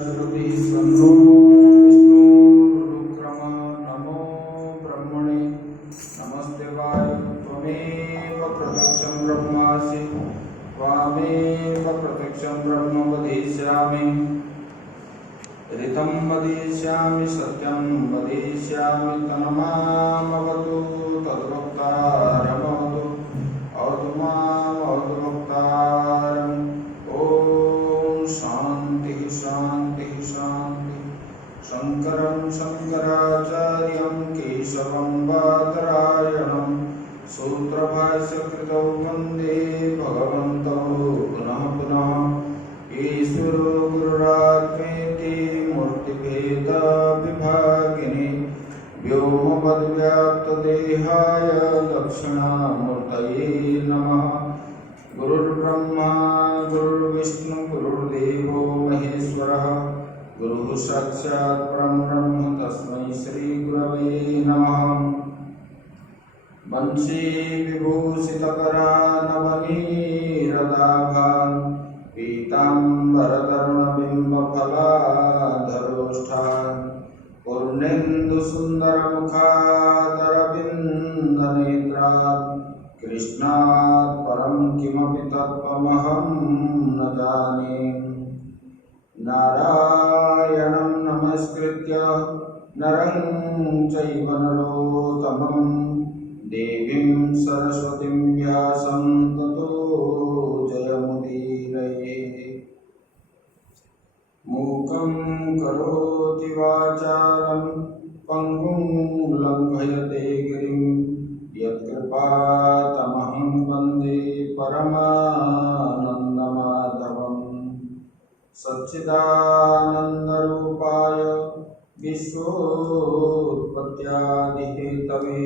श्रुति सन्नो विष्णुरुक्रम नमो ब्रह्मणे नमस्तेवाय त्वमेव प्रत्यक्षं ब्रह्मासि त्वामेव प्रत्यक्षं ब्रह्म वदिष्यामि ऋतं वदिष्यामि सत्यं वदिष्यामि तन्मामवतु तद्वक्तारमवतु अवतु मामवतु वक्तारम्। ॐ शान्ति शान्ति शान्ति। शङ्करं शङ्कराचार्यं केशवं बादरायणं सूत्रभाष्यकृतौ वन्दे भगवन्तौ पुनः पुनः। ईश्वरो गुरुरात्मेति मूर्तिभेदविभागिने व्योमवद्व्याप्तदेहाय दक्षिणामूर्तये नमः। गुरुर्ब्रह्मा गुरुर्विष्णु गुरुर्देवो महेश्वरः गुरुः साक्षात् परब्रह्म तस्मै श्रीगुरवे नमः। वंशी विभूषितकरानवनीरदाभान् पीताम्बरतरुणबिम्बफलाधरोष्ठान् पूर्णेन्दुसुन्दरमुखादरविन्दनेत्रान् कृष्णात् परं किमपि तत्त्वमहं न जाने। नारायणं नमस्कृत्य नरं चैव नरोत्तमं देवीं सरस्वतीं व्यासं ततो जयमुदीरये। मूकं करोति वाचालं पङ्गुं लङ्घयते गिरिं यत्कृपातमहं वन्दे परमानन्दमाधवम्। सच्चिदानन्दरूपाय विश्वोत्पत्त्यादिहेतवे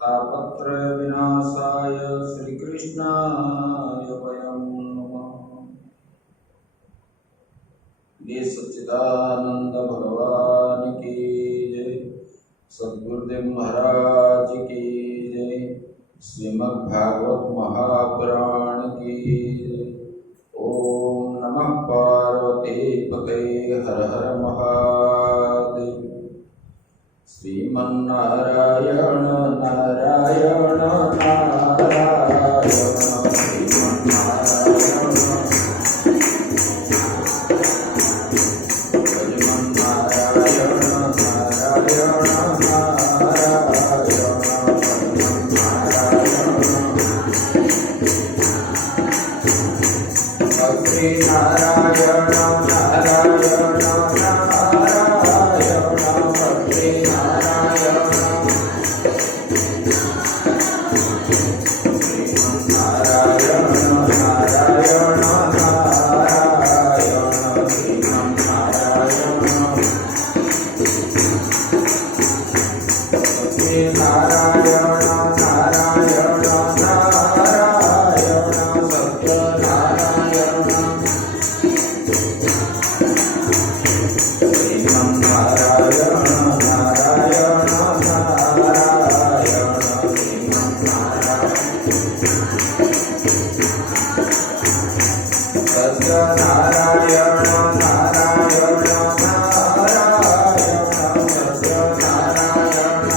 तापत्रयविनाशाय श्रीकृष्णाय वयं नमः। ये सच्चिदानंद भगवान की जय, सद्गुरुदेव महाराज की जय, श्रीमद्भागवत महापुराण की जय। ओम नमः पार्वती पते हर हर महादेव। श्रीमन्नारायण नारायण नारायण श्रीमन्नारायण भजमन्नारायण नारायण नारायण भक्ति नारायण नारायण नारायण भक्ति नारायण श्रीमन्नारायण नारायण नारायण श्रीमन्नारायण भक्ति नारायण नारायण नारायण सत्यनारायण श्रीमन्नारायण नारायण नारायण श्रीमन्नारायण सत्यनारायण नारायण नारायण सत्यनारायण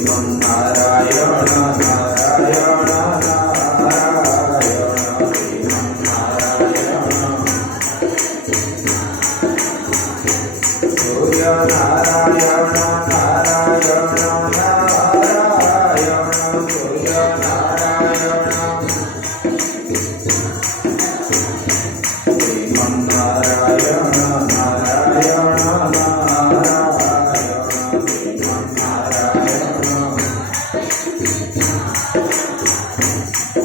श्रीमन्नारायण नारायण नारायण श्रीमन्नारायण सूर्यनारायण नारायण नारायण सूर्यनारायण श्रीमन्नारायण नारायण नारायण श्रीमन्नारायण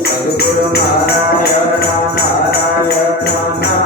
सद्गुरु नारायण नारायण नारायण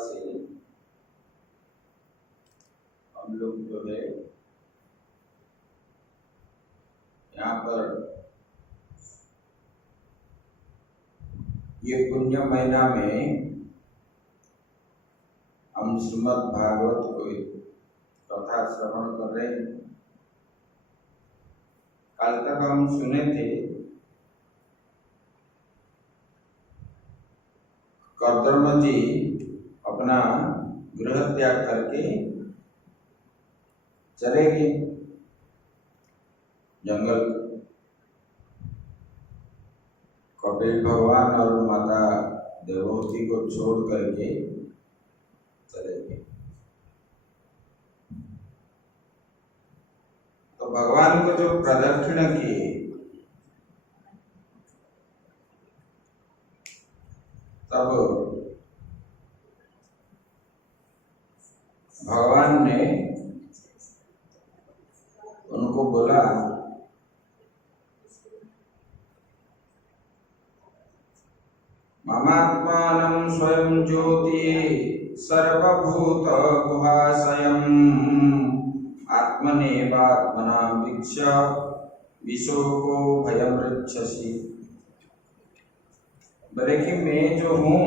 से हम लोग जो है यहाँ पर ये पुण्य महीना में हम श्रीमद् भागवत को कथा श्रवण कर रहे हैं। कल तक हम सुने थे कर्दम जी अपना गृह त्याग करके चले गए जंगल। कपिल भगवान और माता देवहूति को छोड़ करके चले गए। तो भगवान को जो प्रदक्षिण किए तब भगवान ने उनको बोला, ममात्मानं स्वयं ज्योति सर्वभूत गुहाशयम् आत्मनेवात्मना वीक्ष्य विशोको भयमृच्छसि। बोले कि मैं जो हूँ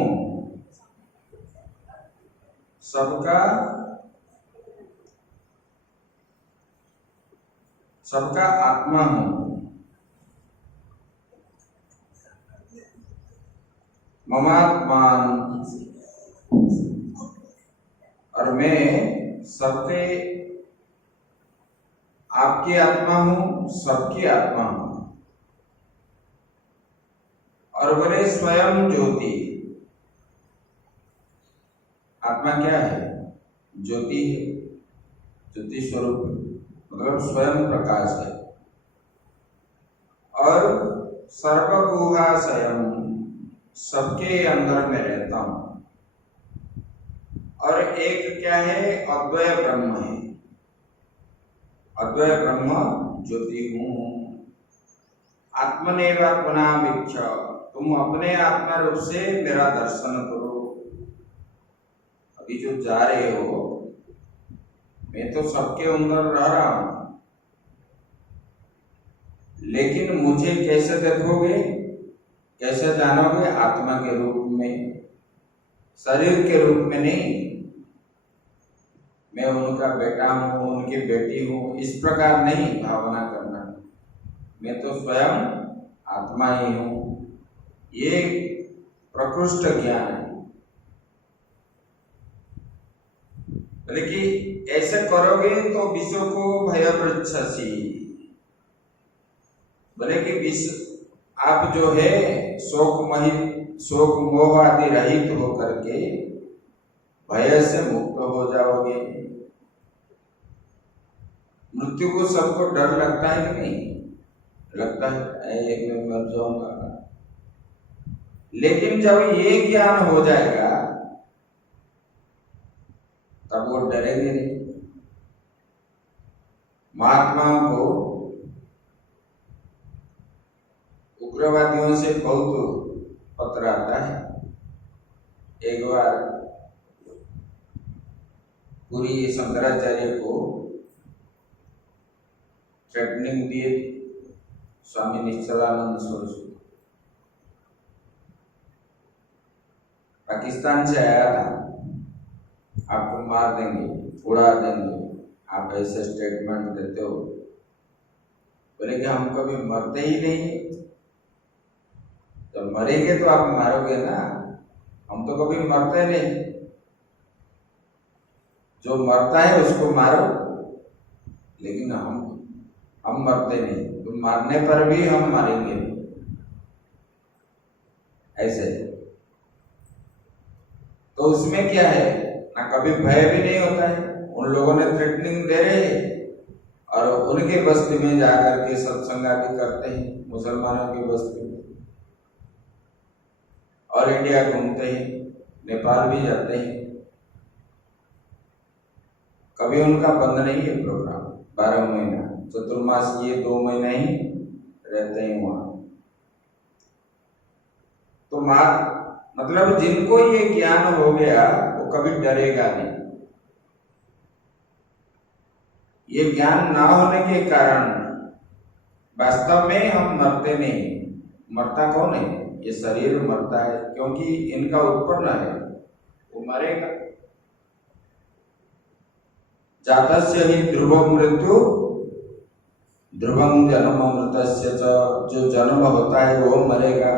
सबका आत्मा हूँ। ममात्मान, और मैं सबके आपकी आत्मा हूँ, सबकी आत्मा हूँ। और बोले स्वयं ज्योति। आत्मा क्या है? ज्योति है, ज्योति स्वरूप मतलब स्वयं प्रकाश है। और सर्वगुहाशयम, सबके अंदर में रहता हूं। और एक क्या है? अद्वय ब्रह्म है। अद्वय ब्रह्म ज्योति हूं। आत्मनेवात्मना वीक्ष्य, तुम अपने आत्मा रूप से मेरा दर्शन करो। अभी जो जा रहे हो, मैं तो सबके अंदर रह रहा हूं, लेकिन मुझे कैसे देखोगे, कैसे जानोगे? आत्मा के रूप में, शरीर के रूप में नहीं। मैं उनका बेटा हूं, उनकी बेटी हूं, इस प्रकार नहीं भावना करना। मैं तो स्वयं आत्मा ही हूं। ये प्रकृष्ट ज्ञान है। बोले कि ऐसे करोगे तो विश्व को भयमृच्छसि। बोले कि विश्व आप जो है शोक मोह आदि रहित होकर के भय से मुक्त हो जाओगे। मृत्यु को सबको डर लगता है कि नहीं? लगता है, मैं मर जाऊंगा। लेकिन जब ये ज्ञान हो जाएगा तब वो डरेंगे नहीं। महात्माओं को उग्रवादियों से बहुत पत्र आता है। एक बार पूरी शंकराचार्य को थ्रेटनिंग दिए स्वामी निश्चलानंद सरस्वती। पाकिस्तान से आया था, आपको मार देंगे, उड़ा देंगे, आप ऐसे स्टेटमेंट देते हो। बोले कि हम कभी मरते ही नहीं। जब मरेंगे तो आप मारोगे ना, हम तो कभी मरते नहीं। जो मरता है उसको मारो, लेकिन हम मरते नहीं। तो मारने पर भी हम मारेंगे ऐसे। तो उसमें क्या है ना, कभी भय भी नहीं होता है। उन लोगों ने थ्रेटनिंग दे रहे हैं और उनके बस्ती में जाकर के सत्संग आदि करते हैं, मुसलमानों की बस्ती में, और इंडिया घूमते हैं, नेपाल भी जाते हैं। कभी उनका बंद नहीं है प्रोग्राम। 12 महीना चतुर्मास ये 2 महीने ही रहते हैं वहां। तो मतलब जिनको ये ज्ञान हो गया वो कभी डरेगा नहीं। ये ज्ञान ना होने के कारण वास्तव में हम मरते नहीं। मरता कौन है? ये शरीर मरता है, क्योंकि इनका उत्पन्न है, वो मरेगा। जातस्य ही ध्रुवम मृत्यु ध्रुवम जन्म मृतस्य च। जो जन्म होता है वो मरेगा,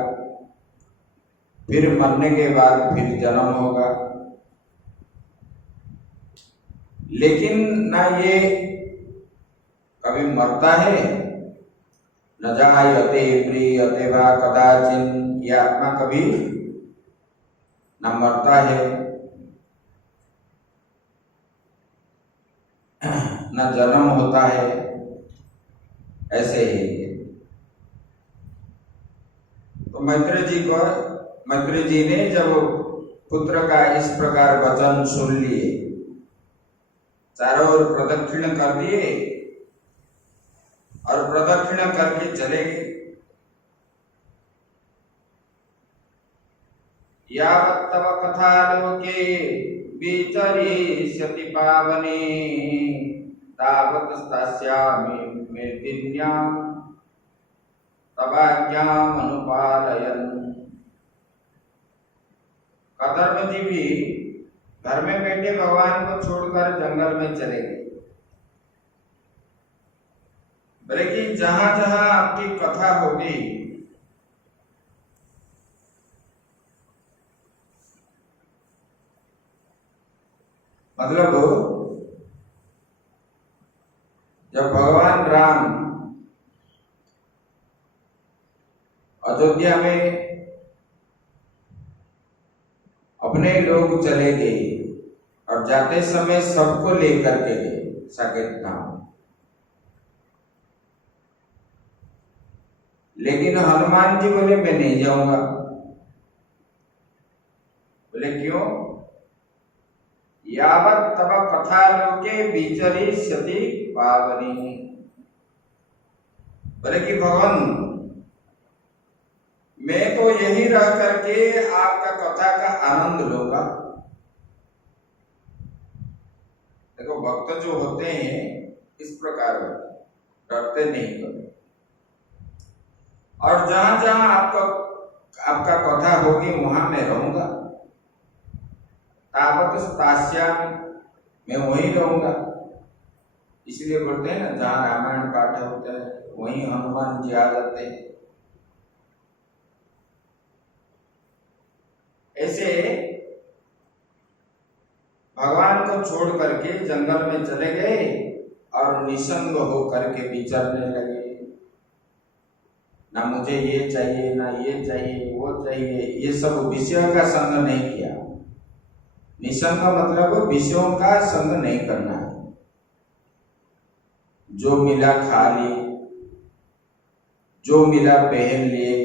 फिर मरने के बाद फिर जन्म होगा। लेकिन ना ये कभी मरता है, न जायते म्रियते वा कदाचिन। ये आत्मा कभी न मरता है न जन्म होता है, ऐसे ही। तो मैत्री जी ने जब पुत्र का इस प्रकार वचन सुन लिए, चारों ओर प्रदक्षिण कर दिए और प्रदक्षिण करके चले गए। यावत् तव कथालोके विचरिष्यति पावने तावत् स्थास्यामि मेदिन्यां तवाज्ञाम् अनुपालयन्। कदर्म जी भी घर में बैठे भगवान को छोड़कर जंगल में चले गए। बोले कि जहां जहां आपकी कथा होगी, मतलब जब भगवान राम अयोध्या में अपने लोग चले गए और जाते समय सबको लेकर के गए साकेत धाम। लेकिन हनुमान जी बोले मैं नहीं जाऊंगा। बोले क्यों? यावत् तव कथालोके विचरिष्यति पावनी। बोले कि भगवान मैं तो यही रह करके आपका कथा का आनंद लूंगा। देखो भक्त जो होते हैं इस प्रकार होते, डरते नहीं कभी। और जहां जहां आपका कथा होगी वहां मैं रहूंगा। तावत् स्थास्यामि, मैं वहीं रहूंगा। इसलिए बोलते हैं ना, जहां रामायण पाठ होता है वहीं हनुमान जी आ जाते हैं। ऐसे भगवान को छोड़ करके जंगल में चले गए और निसंग हो करके विचरने लगे। ना मुझे ये चाहिए, ना ये चाहिए, वो चाहिए, ये सब विषयों का संग नहीं किया। निसंग का मतलब विषयों का संग नहीं करना है। जो मिला खा लिए, जो मिला पहन लिए,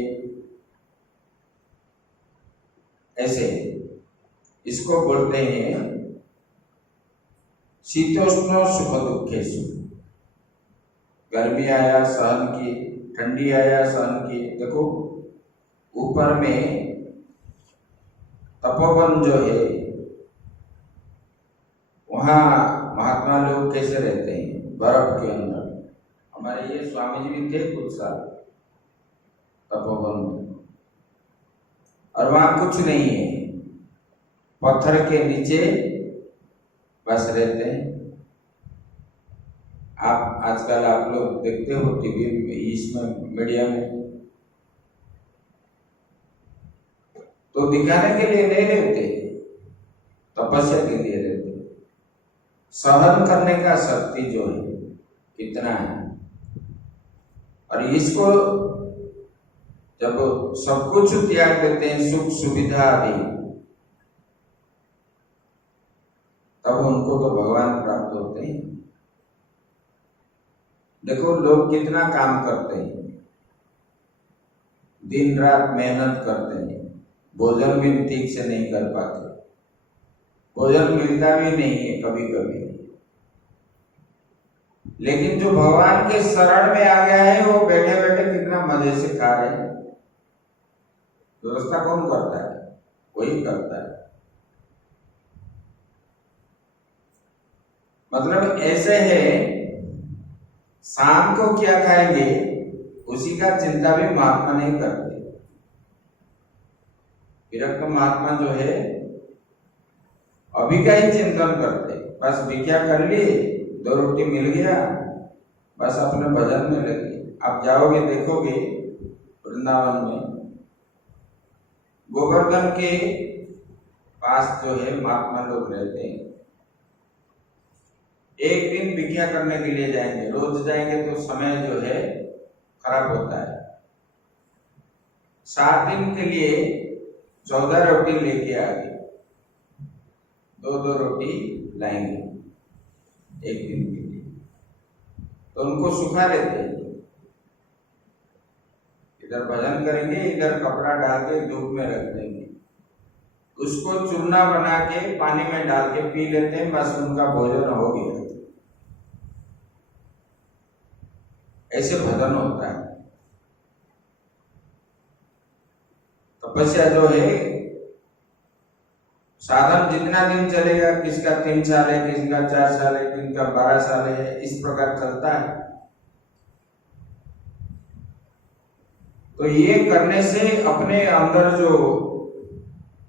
ऐसे इसको बोलते हैं शीतोष्ण सुख दुखेषु। गर्मी आया सहन की, ठंडी आया सहन की। देखो ऊपर में तपोवन जो है वहां महात्मा लोग कैसे रहते हैं? बर्फ के अंदर। हमारे ये स्वामी जी भी थे कुछ साल तपोवन में, और वहां कुछ नहीं है, पत्थर के नीचे बस रहते हैं। आप आजकल आप लोग देखते हो टीवी में, इसमें मीडिया में, तो दिखाने के लिए नहीं रहते, तपस्या के लिए रहते। सहन करने का शक्ति जो है कितना है। और इसको जब सब कुछ त्याग देते हैं, सुख सुविधा आदि, तब उनको तो भगवान प्राप्त होते हैं। देखो लोग कितना काम करते हैं, दिन रात मेहनत करते हैं, भोजन भी ठीक से नहीं कर पाते, भोजन मिलता भी नहीं है कभी कभी। लेकिन जो भगवान के शरण में आ गया है वो बैठे बैठे कितना मजे से खा रहे हैं। व्यवस्था कौन करता है? वही करता है। मतलब ऐसे है, शाम को क्या खाएंगे उसी का चिंता भी महात्मा नहीं करते। विरक्त महात्मा जो है अभी का ही चिंतन करते, बस भिक्षा कर लिए, 2 रोटी मिल गया, बस अपने भजन में लगे। आप जाओगे देखोगे वृंदावन में गोवर्धन के पास जो है महात्मा लोग रहते हैं। एक दिन भिक्षा करने के लिए जाएंगे, रोज जाएंगे तो समय जो है खराब होता है। 7 दिन के लिए 14 रोटी लेके आ गए, 2-2 रोटी लाएंगे एक दिन के लिए, तो उनको सुखा लेते हैं। इधर भजन करेंगे, इधर कपड़ा डाल के धूप में रख देंगे, उसको चूर्णा बना के पानी में डाल के पी लेते हैं, बस उनका भोजन हो गया। ऐसे भजन होता है। तपस्या जो है साधन जितना दिन चलेगा, किसका 3 साल है, किसका 4 साल है, किसका 12 साल है, इस प्रकार चलता है। तो ये करने से अपने अंदर जो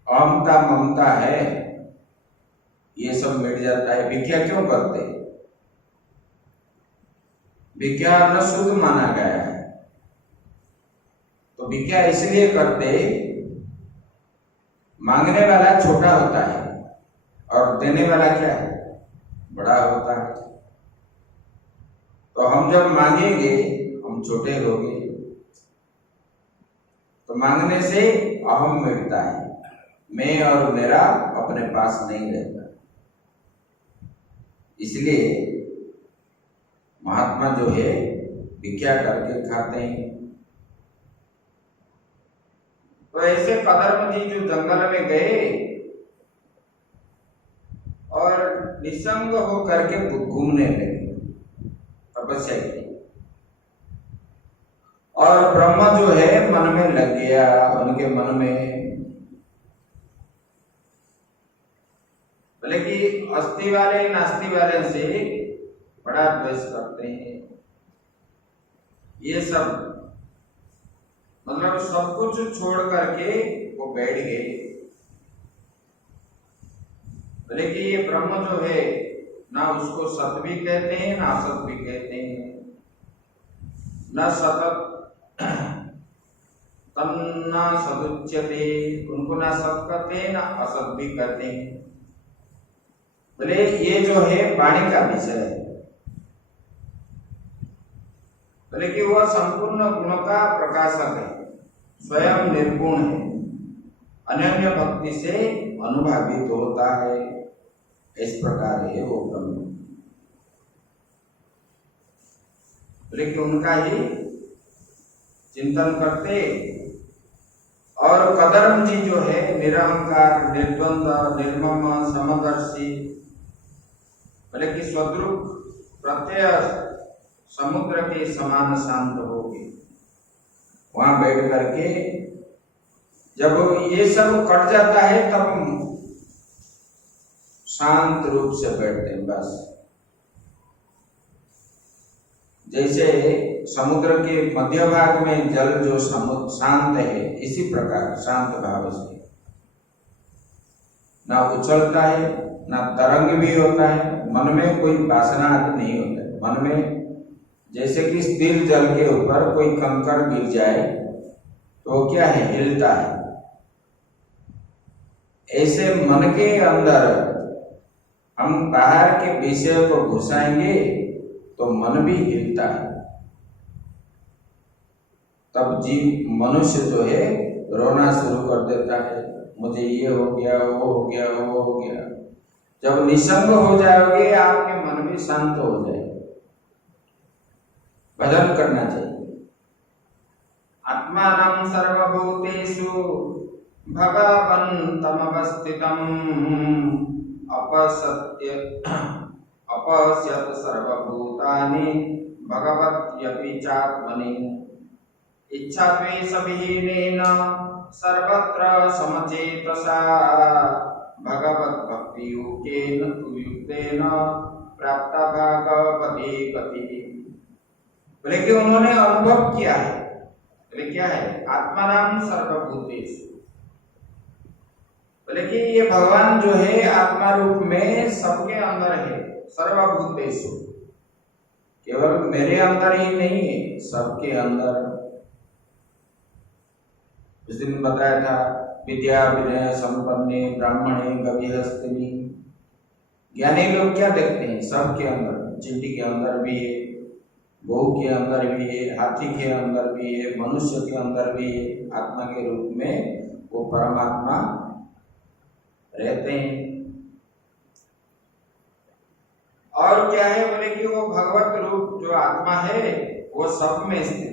अहमता ममता है ये सब मिट जाता है। भिक्षा क्यों करते? भिक्षा न शुद्ध माना गया है, तो भिक्षा इसलिए करते, मांगने वाला छोटा होता है और देने वाला क्या है, बड़ा होता है। तो हम जब मांगेंगे हम छोटे होंगे, तो मांगने से अहम मिटता है, मैं और मेरा अपने पास नहीं रहता। इसलिए महात्मा जो है भिक्षा करके खाते हैं। तो ऐसे कदर्म जी जो जंगल में गए और निसंग हो करके घूमने लगे, तपस्या की, और ब्रह्म जो है मन में लग गया, उनके मन में। बोले कि अस्थि वाले नास्ति वाले से बड़ा द्वेष करते हैं, ये सब मतलब सब कुछ छोड़ करके वो बैठ गए। बोले कि ये ब्रह्म जो है ना उसको सत भी कहते हैं ना असत भी कहते हैं, न सतत तन्ना सदुच्यते, उनको ना सत कहते हैं ना असत भी कहते हैं। बोले ये जो है वाणी का विषय है। बोले कि वह संपूर्ण गुण का प्रकाशक है, स्वयं निर्गुण है, अनन्य भक्ति से अनुभावित होता है, इस प्रकार है वो ब्रह्म। बोले कि उनका ही चिंतन करते। और कदर्म जी जो है निरहंकार, निर्द्वंद, निर्मम, समदर्शी, बोले कि स्वद्रुप प्रत्यय समुद्र के समान शांत हो गए। वहां बैठ करके जब ये सब कट जाता है तब शांत रूप से बैठते हैं। बस जैसे समुद्र के मध्य भाग में जल जो शांत है, इसी प्रकार शांत भाव से ना उछलता है ना तरंग भी होता है, मन में कोई वासना आदि नहीं होता है। मन में जैसे कि स्थिर जल के ऊपर कोई कंकड़ गिर जाए तो क्या है, हिलता है। ऐसे मन के अंदर हम बाहर के विषय को घुसाएंगे तो मन भी हिलता है। तब जीव मनुष्य जो है रोना शुरू कर देता है, मुझे ये हो गया, वो हो गया, वो हो गया। जब निसंग हो जाओगे आपके मन भी शांत हो जाएगा। भजन करना चाहिए। आत्मानं सर्वभूतेषु भगवन्तमवस्थितम् अपश्यत् सर्वभूतानि भगवत्यपि चात्मनि इच्छाद्वेषविहीनेन सर्वत्र समचेतसा भगवद्भक्तियुक्तेन प्राप्त भगवती पति। बोले कि उन्होंने अनुभव किया है। बोले क्या है? आत्माराम सर्वभूतेषु। बोले कि ये भगवान जो है आत्मा रूप में सबके अंदर है, सर्वभूतेषु, केवल मेरे अंदर ही नहीं है, सबके अंदर। उस दिन बताया था, विद्या विनय संपन्ने ब्राह्मणे गविहस्तिनि। ज्ञानी लोग क्या देखते हैं? सबके अंदर, चींटी के अंदर भी है, गौ के अंदर भी है, हाथी के अंदर भी है, मनुष्य के अंदर भी है। आत्मा के रूप में वो परमात्मा रहते हैं। और क्या है? बोले कि वो भगवत रूप जो आत्मा है वो सब में स्थित है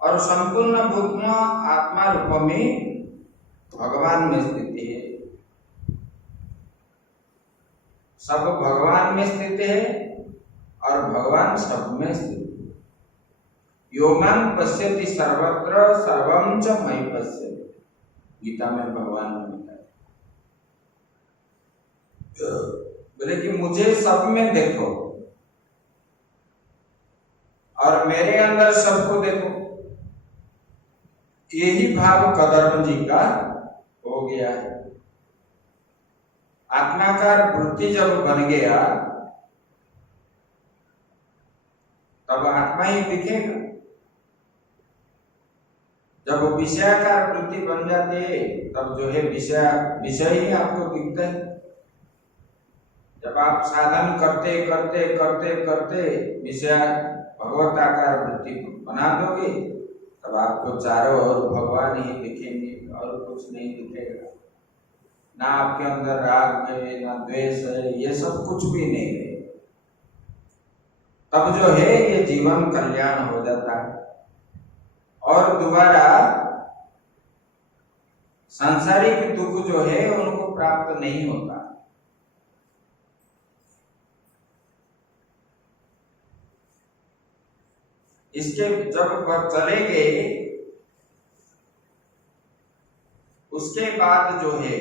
और संपूर्ण भूतमा आत्मा रूप में भगवान में स्थित है। सब भगवान में स्थित है और भगवान सब में स्थित है। योगान पश्यति सर्वत्र सर्वं च मयि पश्यति। गीता में भगवान ने बताया, बोले कि मुझे सब में देखो और मेरे अंदर सबको देखो। यही भाव कदर्म जी का हो गया है। आत्माकार वृत्ति जब बन गया तब आत्मा ही दिखेगा। जब विषयाकार वृत्ति बन जाती है तब जो है विषय ही आपको दिखता है। जब आप साधन करते करते करते करते विषय भगवताकार वृत्ति बना दोगे तब आपको चारों ओर भगवान ही दिखेंगे और कुछ नहीं दिखेगा। ना आपके अंदर राग है, ना द्वेष है, ये सब कुछ भी नहीं है। तब जो है ये जीवन कल्याण हो जाता है और दोबारा सांसारिक दुख जो है उनको प्राप्त नहीं होता। इसके जब वह चले गए उसके बाद जो है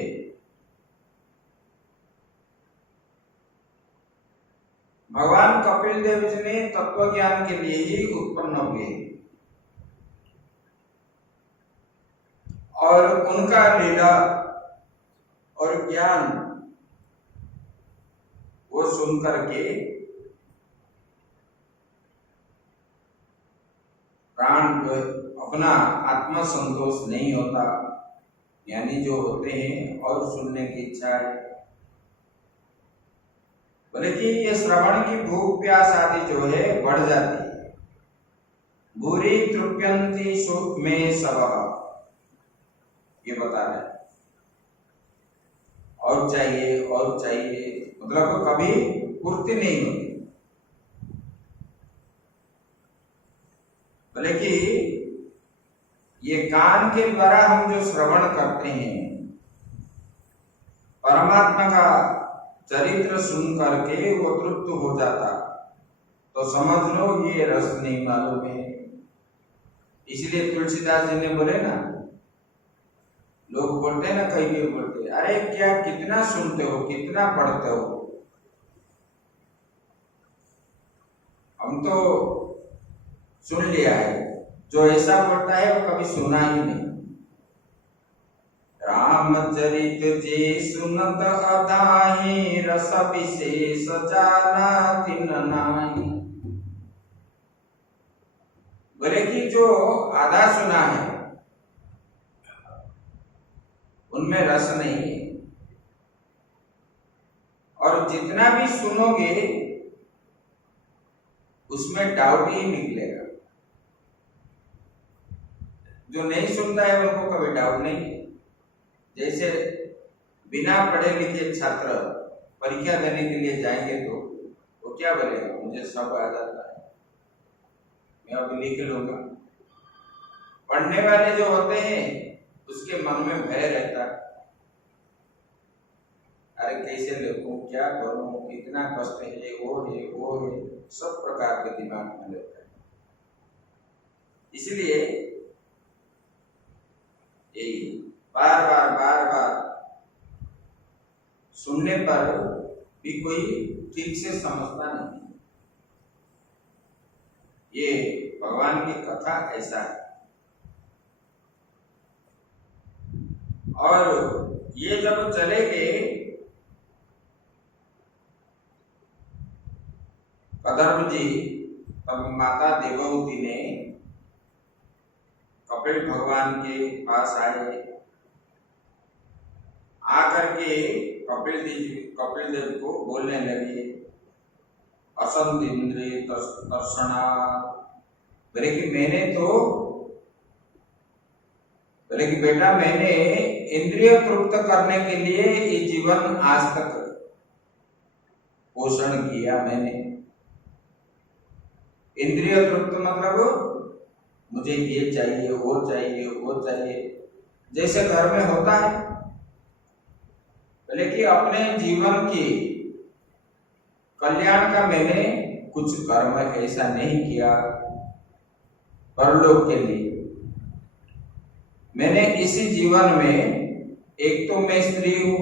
भगवान कपिल देव जी ने तत्व ज्ञान के लिए ही उत्पन्न हुए और उनका लीला और ज्ञान वो सुनकर के प्राण जो अपना आत्म संतोष नहीं होता, यानी जो होते हैं और सुनने की इच्छा है। बोले कि ये श्रवण की भूख प्यास आदि जो है बढ़ जाती है। बुरी तृप्यंती सुख में सब, ये बता रहे और चाहिए, मतलब कभी पूर्ति नहीं होती। बोले कि ये कान के द्वारा हम जो श्रवण करते हैं परमात्मा का चरित्र सुन करके वो तृप्त हो जाता, तो समझ लो ये रस नहीं मालूम है। इसलिए तुलसीदास जी ने बोले ना, लोग बोलते हैं ना, कई बोलते हैं, अरे क्या कितना सुनते हो, कितना पढ़ते हो। हम तो सुन लिया है, जो ऐसा बोलता है वो कभी सुना ही नहीं। रामचरित जे सुनत अधाहि रस विशेष जाना तिन नाही। बोले कि जो आधा सुना है उनमें रस नहीं है और जितना भी सुनोगे उसमें डाउट ही निकलेगा। जो नहीं सुनता है उनको कभी डाउट नहीं। जैसे बिना पढ़े लिखे छात्र परीक्षा देने के लिए जाएंगे तो वो क्या बोलेगा, मुझे सब आ जाता है, मैं अभी लिख लूंगा। पढ़ने वाले जो होते हैं उसके मन में भय रहता है, अरे कैसे लिखूं, क्या करूं, कितना कष्ट है, वो है, सब प्रकार के दिमाग में रहता है। इसलिए यही बार बार सुनने पर भी कोई ठीक से समझता नहीं। ये भगवान की कथा ऐसा है। और ये जब चले गए, कदर्प जी, तब माता देवहूति ने कपिल भगवान के पास आए। आकर के कपिल देव को बोलने लगे, असंत इंद्रिय दर्शना, बोले कि बेटा मैंने इंद्रिय तृप्त करने के लिए ये जीवन आज तक पोषण किया। मैंने इंद्रिय तृप्त मतलब मुझे ये चाहिए, वो चाहिए, वो चाहिए, जैसे घर में होता है। बोले कि अपने जीवन की कल्याण का मैंने कुछ कर्म ऐसा नहीं किया परलोक के लिए। मैंने इसी जीवन में, एक तो मैं स्त्री हूं,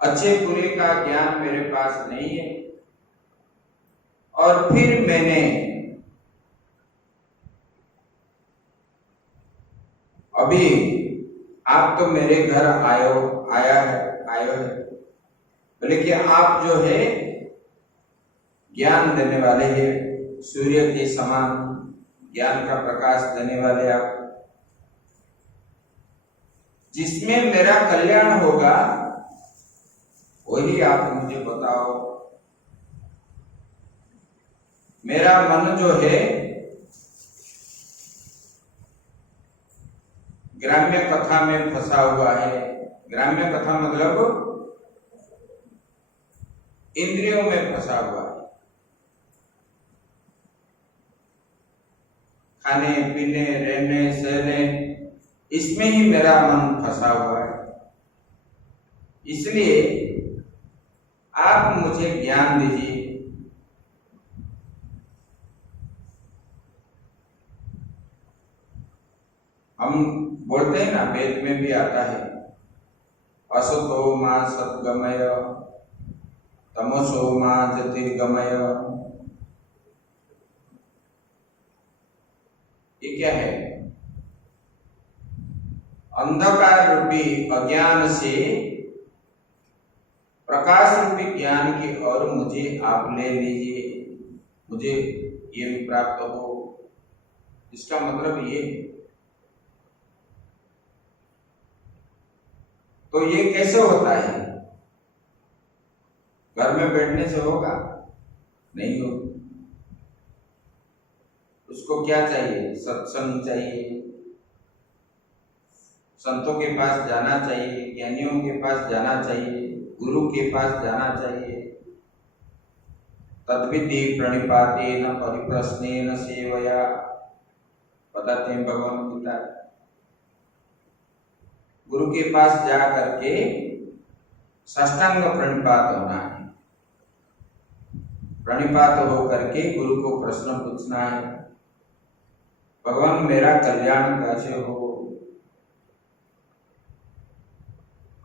अच्छे बुरे का ज्ञान मेरे पास नहीं है, और फिर मैंने अभी आप तो मेरे घर आया है। बोले कि आप जो है ज्ञान देने वाले हैं, सूर्य के समान ज्ञान का प्रकाश देने वाले आप, जिसमें मेरा कल्याण होगा वही आप मुझे बताओ। मेरा मन जो है ग्राम्य कथा में फंसा हुआ है। ग्राम्य कथा मतलब इंद्रियों में फंसा हुआ है। खाने पीने, रहने सहने, इसमें ही मेरा मन फंसा हुआ है। इसलिए आप मुझे ज्ञान दीजिए। हम बोलते हैं ना, वेद में भी आता है, असतो मा सद्गमय तमसो मा ज्योतिर्गमय। ये क्या है? अंधकार रूपी अज्ञान से प्रकाश रूपी ज्ञान की ओर मुझे आप ले लीजिए, मुझे ये भी प्राप्त हो। इसका मतलब ये। तो ये कैसे होता है? घर में बैठने से होगा? नहीं हो। उसको क्या चाहिए? सत्संग चाहिए, संतों के पास जाना चाहिए, ज्ञानियों के पास जाना चाहिए, गुरु के पास जाना चाहिए। तद्विधि प्रणिपातेन परिप्रश्नेन सेवया, बताते हैं भगवान गीता। गुरु के पास जा करके साष्टांग प्रणिपात होना है। प्रणिपात हो करके गुरु को प्रश्न पूछना है, भगवान मेरा कल्याण कैसे हो,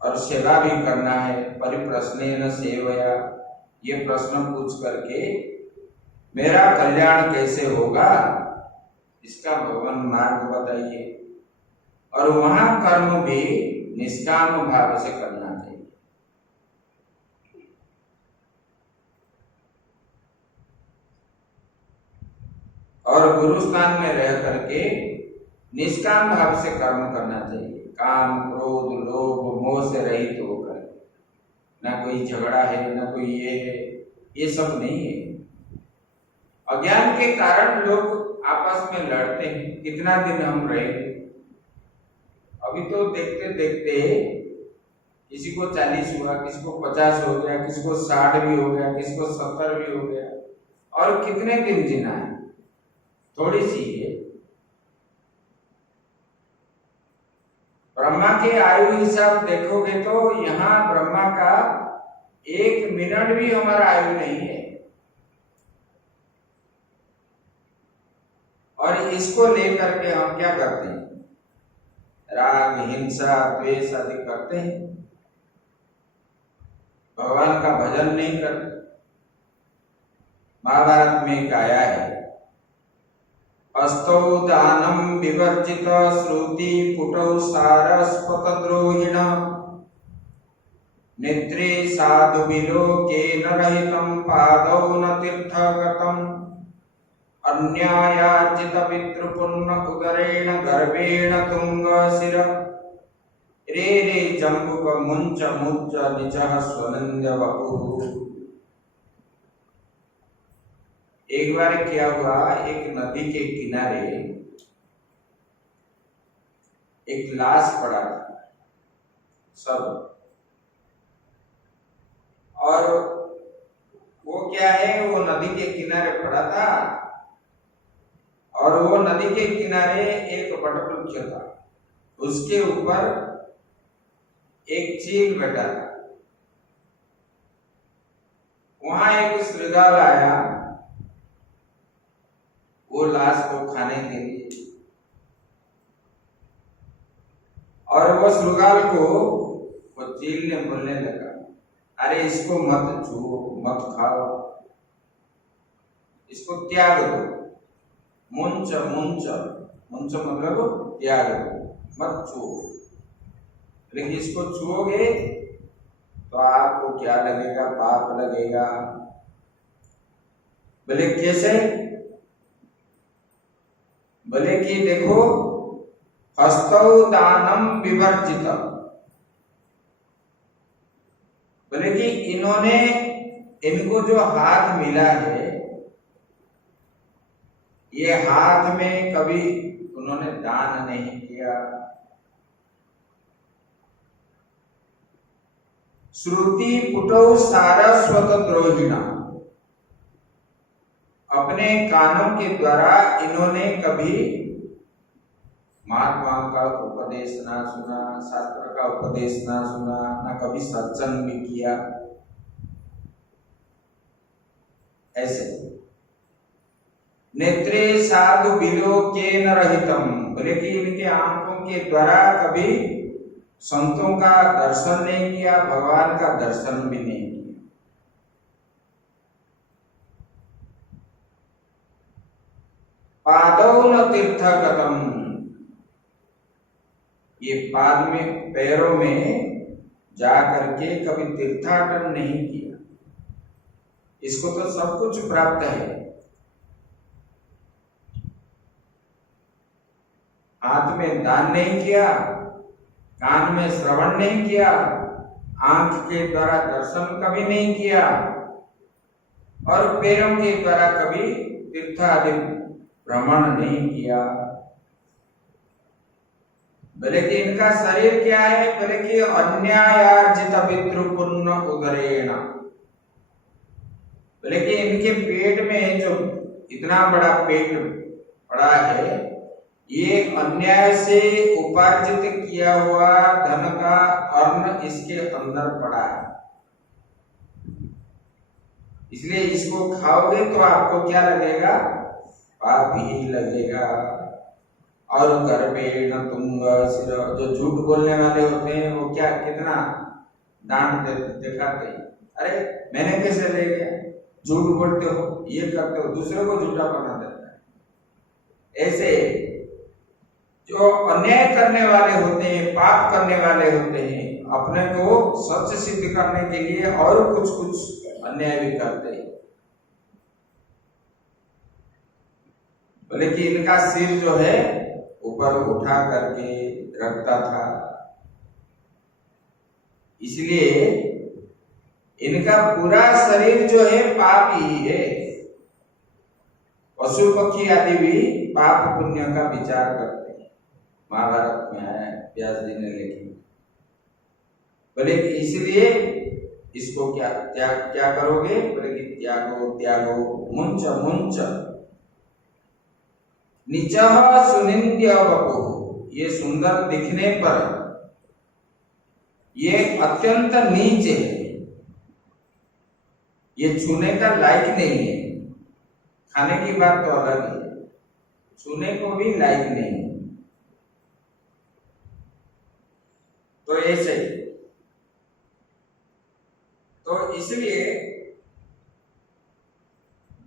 और सेवा भी करना है। परिप्रश्नेन सेवया, ये प्रश्न पूछ करके मेरा कल्याण कैसे होगा, इसका भगवान मार्ग बताइए। और वहां कर्म भी निष्काम भाव से करना चाहिए। और गुरु स्थान में रह करके निष्काम भाव से कर्म करना चाहिए। काम क्रोध लोभ मोह से रहित होकर, ना कोई झगड़ा है, ना कोई ये है, ये सब नहीं है। अज्ञान के कारण लोग आपस में लड़ते हैं। कितना दिन हम रहेंगे? अभी तो देखते देखते किसी को 40 हुआ, किसी को 50 हो गया, किसी को 60 भी हो गया, किसी को 70 भी हो गया। और कितने दिन जीना है? थोड़ी सी है। ब्रह्मा के आयु हिसाब देखोगे तो यहाँ ब्रह्मा का 1 मिनट भी हमारा आयु नहीं है। और इसको लेकर के हम क्या करते हैं? राग हिंसा द्वेष आदि करते हैं। भगवान का भजन नहीं करते। महाभारत में गाया है, अस्तौ दानम विवर्जित श्रुति पुटौ सारस्वतद्रोहिण नेत्रे साधु विलोकेन रहितं पादौ न तीर्थगतम् अन्यायार्जित पितृपुण्य उदरेण गर्भेण तुंग शिर रे रे जम्बुक मुंच मुच्च निजः स्वनंद वपुः। एक बार क्या हुआ, एक नदी के किनारे एक लाश पड़ा था सब, और वो क्या है, वो नदी के किनारे पड़ा था और वो नदी के किनारे एक वटवृक्ष था, उसके ऊपर एक चील बैठा था। वहां एक श्रृगाल आया वो लाश को खाने के लिए, और वो श्रृगाल को वो चील ने बोलने लगा, अरे इसको मत छुओ, मत खाओ, इसको त्याग दो, मुंच मुंच मुंच मतलब त्याग दो, मत छुओ। लेकिन इसको छुओगे तो आपको क्या लगेगा, पाप लगेगा। बोले कैसे? बोले कि देखो, हस्तौ दानम विवर्जित, बोले कि इन्होंने, इनको जो हाथ मिला है, ये हाथ में कभी उन्होंने दान नहीं किया। श्रुति पुटौ सारस्वत द्रोहिणा, अपने कानों के द्वारा इन्होंने कभी महात्माओं का उपदेश ना सुना, शास्त्र का उपदेश ना सुना, ना कभी सत्संग भी किया। ऐसे नेत्रे साधु विलोकेन रहितम, बोले कि इनके आंखों के द्वारा कभी संतों का दर्शन नहीं किया, भगवान का दर्शन भी नहीं किया। पादौ न तीर्थगतम, ये पाद में, पैरों में जा करके कभी तीर्थाटन नहीं किया। इसको तो सब कुछ प्राप्त है, हाथ में दान नहीं किया, कान में श्रवण नहीं किया, आंख के द्वारा दर्शन कभी नहीं किया, और पैरों के द्वारा कभी तीर्थ आदि भ्रमण नहीं किया। बोले कि इनका शरीर क्या है? बोले कि अन्यायार्जित पितृपुण्य उदरेण, बोले कि इनके पेट में जो इतना बड़ा पेट पड़ा है, ये अन्याय से उपार्जित किया हुआ धन का अन्न इसके अंदर पड़ा है। इसलिए इसको खाओगे तो आपको क्या लगेगा? पाप ही लगेगा। और गर्भेण तुंग शिर, जो झूठ बोलने वाले होते हैं वो क्या, कितना डांट दिखाते हैं, अरे मैंने कैसे ले गया, झूठ बोलते हो, ये करते हो, दूसरे को झूठा बना देता है। ऐसे जो अन्याय करने वाले होते हैं, पाप करने वाले होते हैं, अपने को सच सिद्ध करने के लिए और कुछ कुछ अन्याय भी करते हैं। बोले कि इनका सिर जो है ऊपर उठा करके रखता था, इसलिए इनका पूरा शरीर जो है पाप ही है। पशु पक्षी आदि भी पाप पुण्य का विचार करते हैं, महाभारत में आया है, व्यास जी ने लिखी। बोले कि इसलिए इसको क्या करोगे? बोले कि त्यागो त्यागो, मुंच मुंच नीचः सुनिंद्य वपुः, ये सुंदर दिखने पर ये अत्यंत नीच है, ये छूने का लायक नहीं है। खाने की बात तो अलग है, छूने को भी लायक नहीं है। तो ऐसे, तो तो इसलिए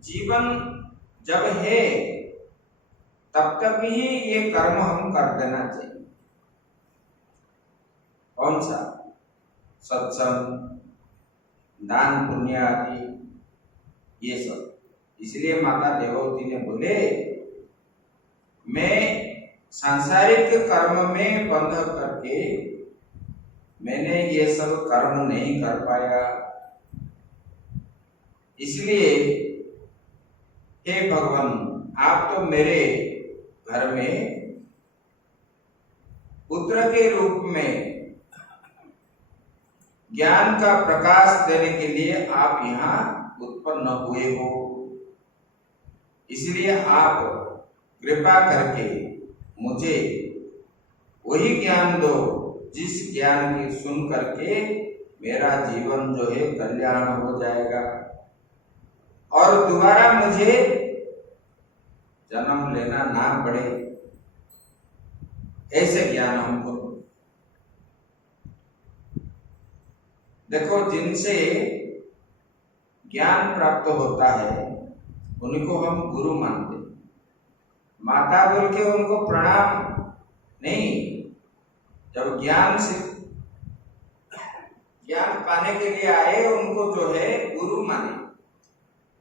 जीवन जब है तब तक ही ये कर्म हम कर देना चाहिए। कौन सा? सत्संग, दान पुण्य आदि, ये सब। इसलिए माता देवहूति ने बोले, मैं सांसारिक कर्म में बंध करके मैंने ये सब कर्म नहीं कर पाया, इसलिए हे भगवान, आप तो मेरे घर में पुत्र के रूप में ज्ञान का प्रकाश देने के लिए आप यहाँ उत्पन्न हुए हो, इसलिए आप कृपा करके मुझे वही ज्ञान दो जिस ज्ञान की सुन करके मेरा जीवन जो है कल्याण हो जाएगा और दोबारा मुझे जन्म लेना ना पड़े, ऐसे ज्ञान हमको। देखो, जिनसे ज्ञान प्राप्त होता है उनको हम गुरु मानते, माता बोल के उनको प्रणाम नहीं। जब ज्ञान पाने के लिए आए उनको जो है गुरु माने,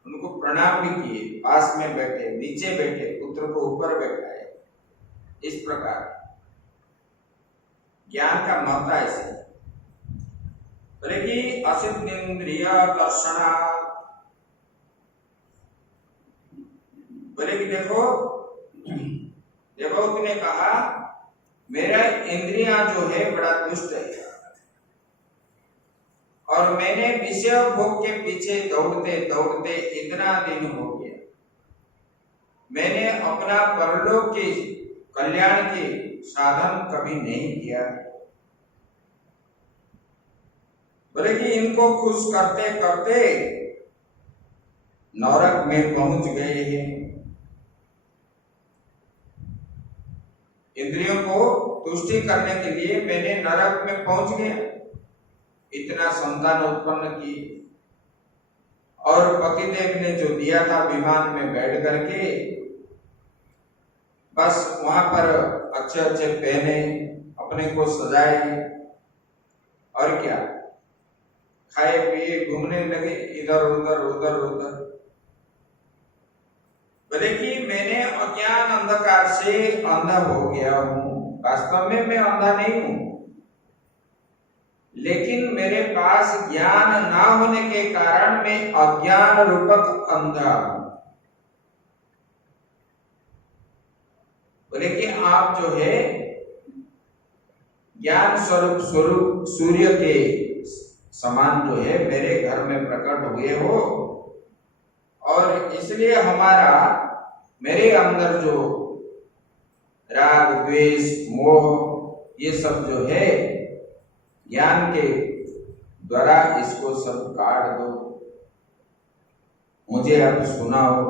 उनको प्रणाम भी किए, पास में बैठे, नीचे बैठे, पुत्र को ऊपर बैठाए, इस प्रकार ज्ञान का महत्व ऐसे। बोले कि असिद्ध इंद्रिय कर्षणा, बोले कि देखो, देवहूति ने कहा मेरा इंद्रियां जो है बड़ा दुष्ट है और मैंने विषय भोग के पीछे दौड़ते दौड़ते इतना दिन हो गया, मैंने अपना परलोक के कल्याण के साधन कभी नहीं किया। बोले कि इनको खुश करते करते नरक में पहुंच गए हैं। इंद्रियों को तुष्टि करने के लिए मैंने नरक में पहुंच गया, इतना संतान उत्पन्न की और पतिदेव ने जो दिया था विमान में बैठ करके बस वहां पर अच्छे अच्छे पहने, अपने को सजाए और क्या, खाए पिए घूमने लगे इधर उधर उधर उधर। बोले कि मैंने अज्ञान अंधकार से अंधा हो गया हूं, वास्तव में मैं अंधा नहीं हूं, लेकिन मेरे पास ज्ञान ना होने के कारण मैं अज्ञान रूपक अंधा हूं। बोले कि आप जो है ज्ञान स्वरूप सूर्य के समान जो है मेरे घर में प्रकट हुए हो और इसलिए मेरे अंदर जो राग द्वेष मोह ये सब जो है ज्ञान के द्वारा इसको सब काट दो, मुझे अब सुनाओ।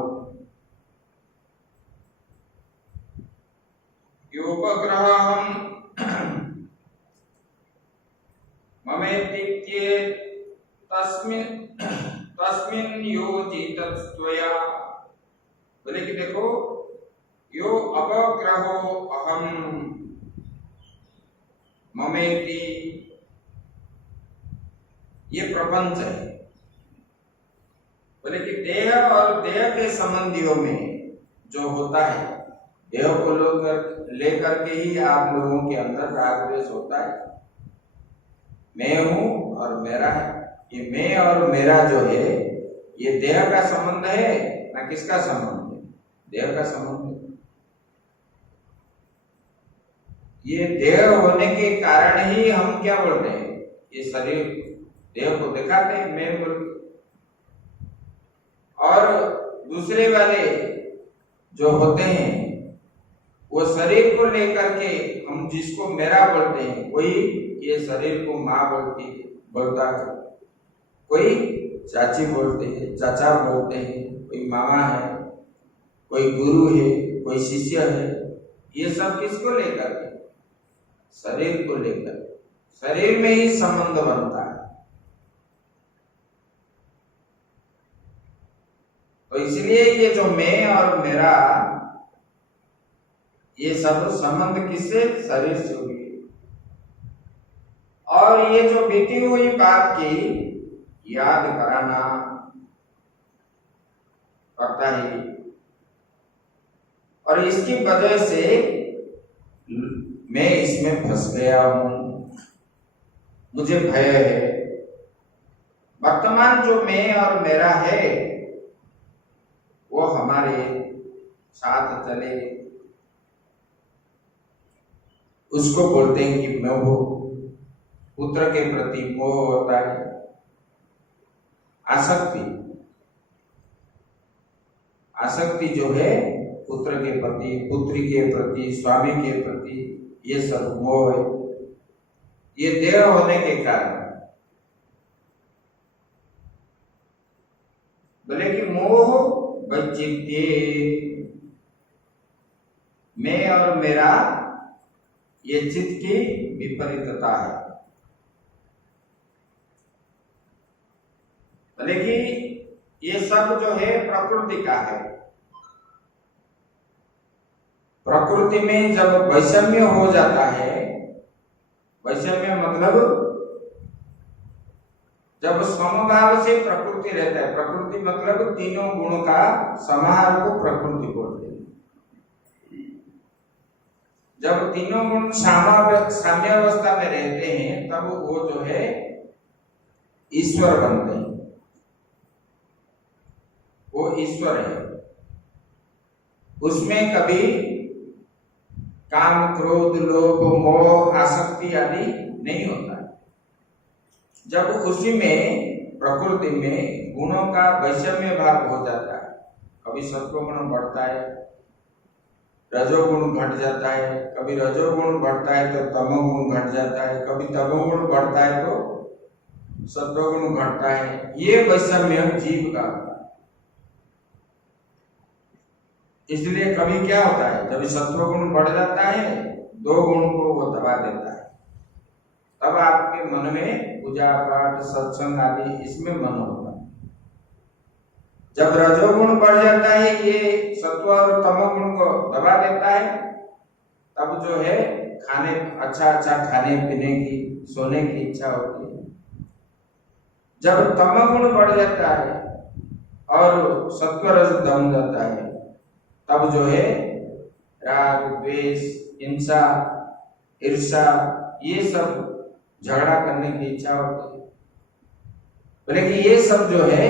योपग्रहं ममेत्य तस्मिन् योजितस्त्वया। बोले कि देखो, यो अपग्रहो अहम ममेति, ये प्रपंच है। बोले कि देह और देह के संबंधियों में जो होता है, देह को लेकर के ही आप लोगों के अंदर राग द्वेष होता है। मैं हूं और मेरा है, ये मैं और मेरा जो है ये देह का संबंध है ना किसका संबंध है? देह का संबंध है। ये देह होने के कारण ही हम क्या बोलते हैं, ये शरीर देह को दिखाते हैं मैं बोल, और दूसरे वाले जो होते हैं वो शरीर को लेकर के हम जिसको मेरा बोलते हैं, कोई ये शरीर को माँ बोलता है, कोई चाची बोलते हैं, चाचा बोलते हैं, कोई मामा है, कोई गुरु है, कोई शिष्य है। ये सब किसको लेकर के? शरीर को लेकर। शरीर में ही संबंध बनता है। तो इसलिए ये जो मैं और मेरा, ये सब संबंध किससे? शरीर से हुई। और ये जो बीती हुई बात की याद कराना पड़ता है, और इसकी वजह से मैं इसमें फंस गया हूं, मुझे भय है। वर्तमान जो मैं और मेरा है वो हमारे साथ चले, उसको बोलते हैं कि मोह। पुत्र के प्रति मोह होता है, आसक्ति। आसक्ति जो है पुत्र के प्रति, पुत्री के प्रति, स्वामी के प्रति, ये सब मोह है। ये देह होने के कारण बोले कि मोह वैचित्य, मैं और मेरा, ये चित्त की विपरीतता है। बोले कि ये सब जो है प्रकृति का है। प्रकृति में जब वैषम्य हो जाता है, वैषम्य मतलब जब समभाव से प्रकृति रहता है, प्रकृति मतलब तीनों गुणों का समाहार को प्रकृति बोलते हैं। जब तीनों गुण साम्यावस्था में रहते हैं तब वो जो है ईश्वर बनते हैं, वो ईश्वर है। उसमें कभी काम, क्रोध, लोभ, मोह, आसक्ति आदि नहीं होता। जब उसी में प्रकृति में गुणों का वैषम्य भाव हो जाता है, कभी सत्वगुण बढ़ता है, रजोगुण घट जाता है, कभी रजोगुण बढ़ता है तो तमोगुण घट जाता है, कभी तमोगुण बढ़ता है तो सत्वगुण घटता है। ये वैषम्य जीव का होता है। इसलिए कभी क्या होता है, जब सत्वगुण बढ़ जाता है, दो गुण को वो दबा देता है, तब आपके मन में पूजा पाठ, सत्संग आदि इसमें मन होता है। जब रजोगुण बढ़ जाता है, ये सत्व और तमोगुण को दबा देता है, तब जो है खाने, अच्छा खाने पीने की, सोने की इच्छा होती है। जब तमोगुण बढ़ जाता है और सत्व रज दम जाता है, तब जो है राग, द्वेष, हिंसा, ईर्ष्या, ये सब झगड़ा करने की इच्छा होती है। बोले कि ये सब जो है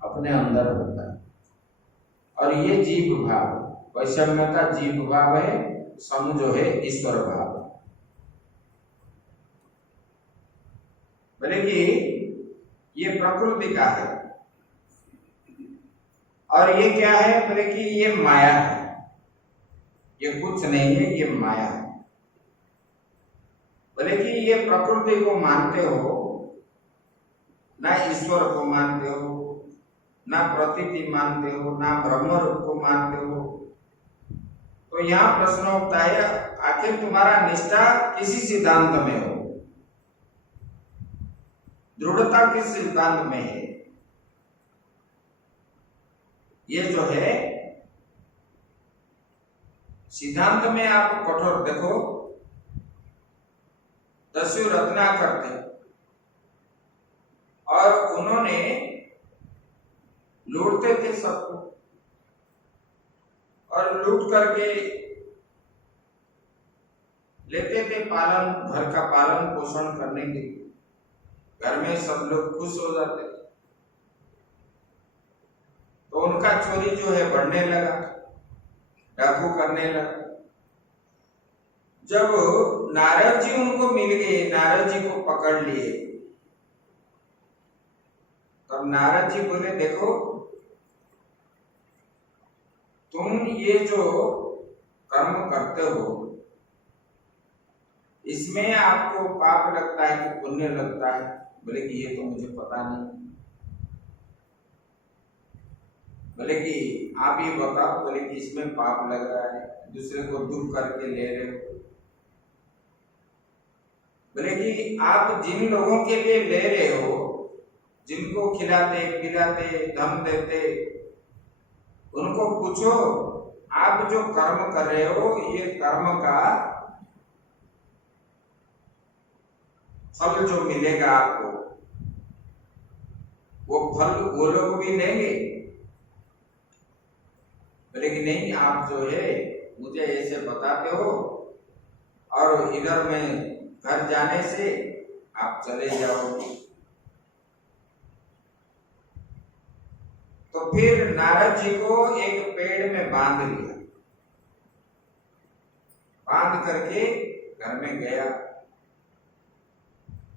अपने अंदर होता है। और ये जीव भाव, वैषम्यता जीव भाव है, सम जो है ईश्वर भाव। बोले कि ये प्रकृति का है। और ये क्या है? बोले कि ये माया है, ये कुछ नहीं है, ये माया है। बोले कि ये प्रकृति को मानते हो, ना ईश्वर को मानते हो, ना प्रतीति मानते हो, ना ब्रह्म रूप को मानते हो, तो यहाँ प्रश्न उठता है, आखिर तुम्हारा निष्ठा किसी सिद्धांत में हो, दृढ़ता किस सिद्धांत में है? ये जो है सिद्धांत में आप कठोर देखो, दस्यु रत्नाकर थे और उन्होंने लूटते थे सबको, और लूट करके लेते थे पालन, घर का पालन पोषण करने के लिए। घर में सब लोग खुश हो जाते थे, तो उनका चोरी जो है बढ़ने लगा, डाकू करने लगा। जब नारद जी उनको मिल गए, नारद जी को पकड़ लिए, तब नारद जी बोले, देखो तुम ये जो कर्म करते हो, इसमें आपको पाप लगता है कि पुण्य लगता है? बोले कि ये तो मुझे पता नहीं। बोले कि आप ये बताओ। बोले कि इसमें पाप लग रहा है, दूसरे को दुख करके ले रहे हो। बोले कि आप जिन लोगों के लिए ले रहे हो, जिनको खिलाते पिलाते धन देते, उनको पूछो आप जो कर्म कर रहे हो ये कर्म का फल जो मिलेगा आपको वो फल वो लोग भी लेंगे? बोले कि नहीं, आप जो है मुझे ऐसे बताते हो और इधर में घर जाने से आप चले जाओगे। तो फिर नारद जी को एक पेड़ में बांध लिया, बांध करके घर में गया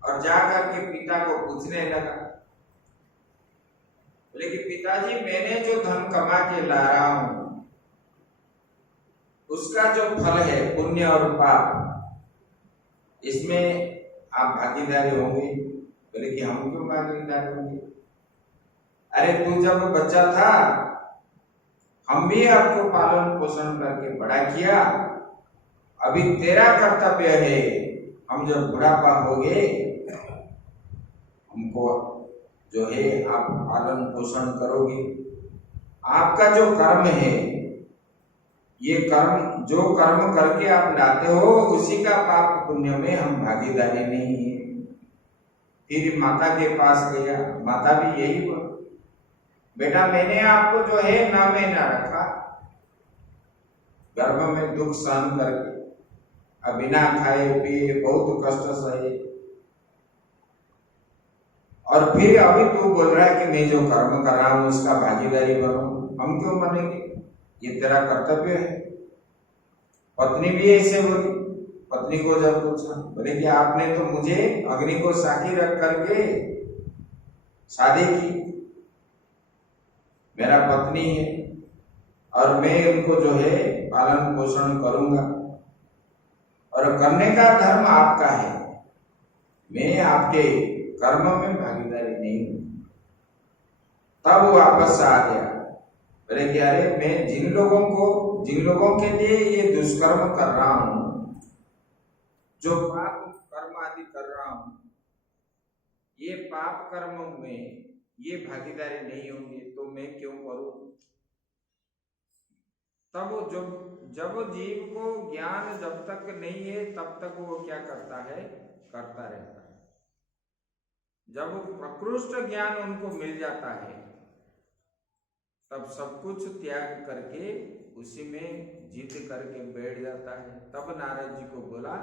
और जाकर के पिता को पूछने लगा। बोले कि पिताजी, मैंने जो धन कमा के ला रहा हूं उसका जो फल है पुण्य और पाप, इसमें आप भागीदारी होंगे? बोले कि हम क्यों भागीदार होंगे? अरे तू जब बच्चा था हम भी आपको पालन पोषण करके बड़ा किया, अभी तेरा कर्तव्य है, हम जब बुढ़ापा हो गए हमको जो है आप पालन पोषण करोगे। आपका जो कर्म है ये कर्म जो कर्म करके आप लाते हो उसी का पाप पुण्य में हम भागीदारी नहीं है। फिर माता के पास गया, माता भी यही बोला, बेटा मैंने आपको जो है ना में ना रखा, गर्भ में दुख सहन करके बिना खाए पिए बहुत कष्ट सहे, और फिर अभी तू बोल रहा है कि मैं जो कर्म कर रहा हूं उसका भागीदारी बनो। हम क्यों बनेंगे? ये तेरा कर्तव्य है। पत्नी भी ऐसे बोली, पत्नी को जब पूछा, बोले कि आपने तो मुझे अग्नि को साक्षी रख करके शादी की, मेरा पत्नी है और मैं उनको जो है पालन पोषण करूंगा और करने का धर्म आपका है, मैं आपके कर्म में भागीदारी नहीं हूं। तब वापस आ गया, बोले कि अरे मैं जिन लोगों के लिए ये दुष्कर्म कर रहा हूं, जो पाप कर्म आदि कर रहा हूं, ये पाप कर्म में ये भागीदारी नहीं होंगे तो मैं क्यों करूं? तब जब जीव को ज्ञान जब तक नहीं है तब तक वो क्या करता है? करता रहता है। जब प्रकृष्ट ज्ञान उनको मिल जाता है तब सब कुछ त्याग करके उसी में जिद करके बैठ जाता है। तब नारद जी को बोला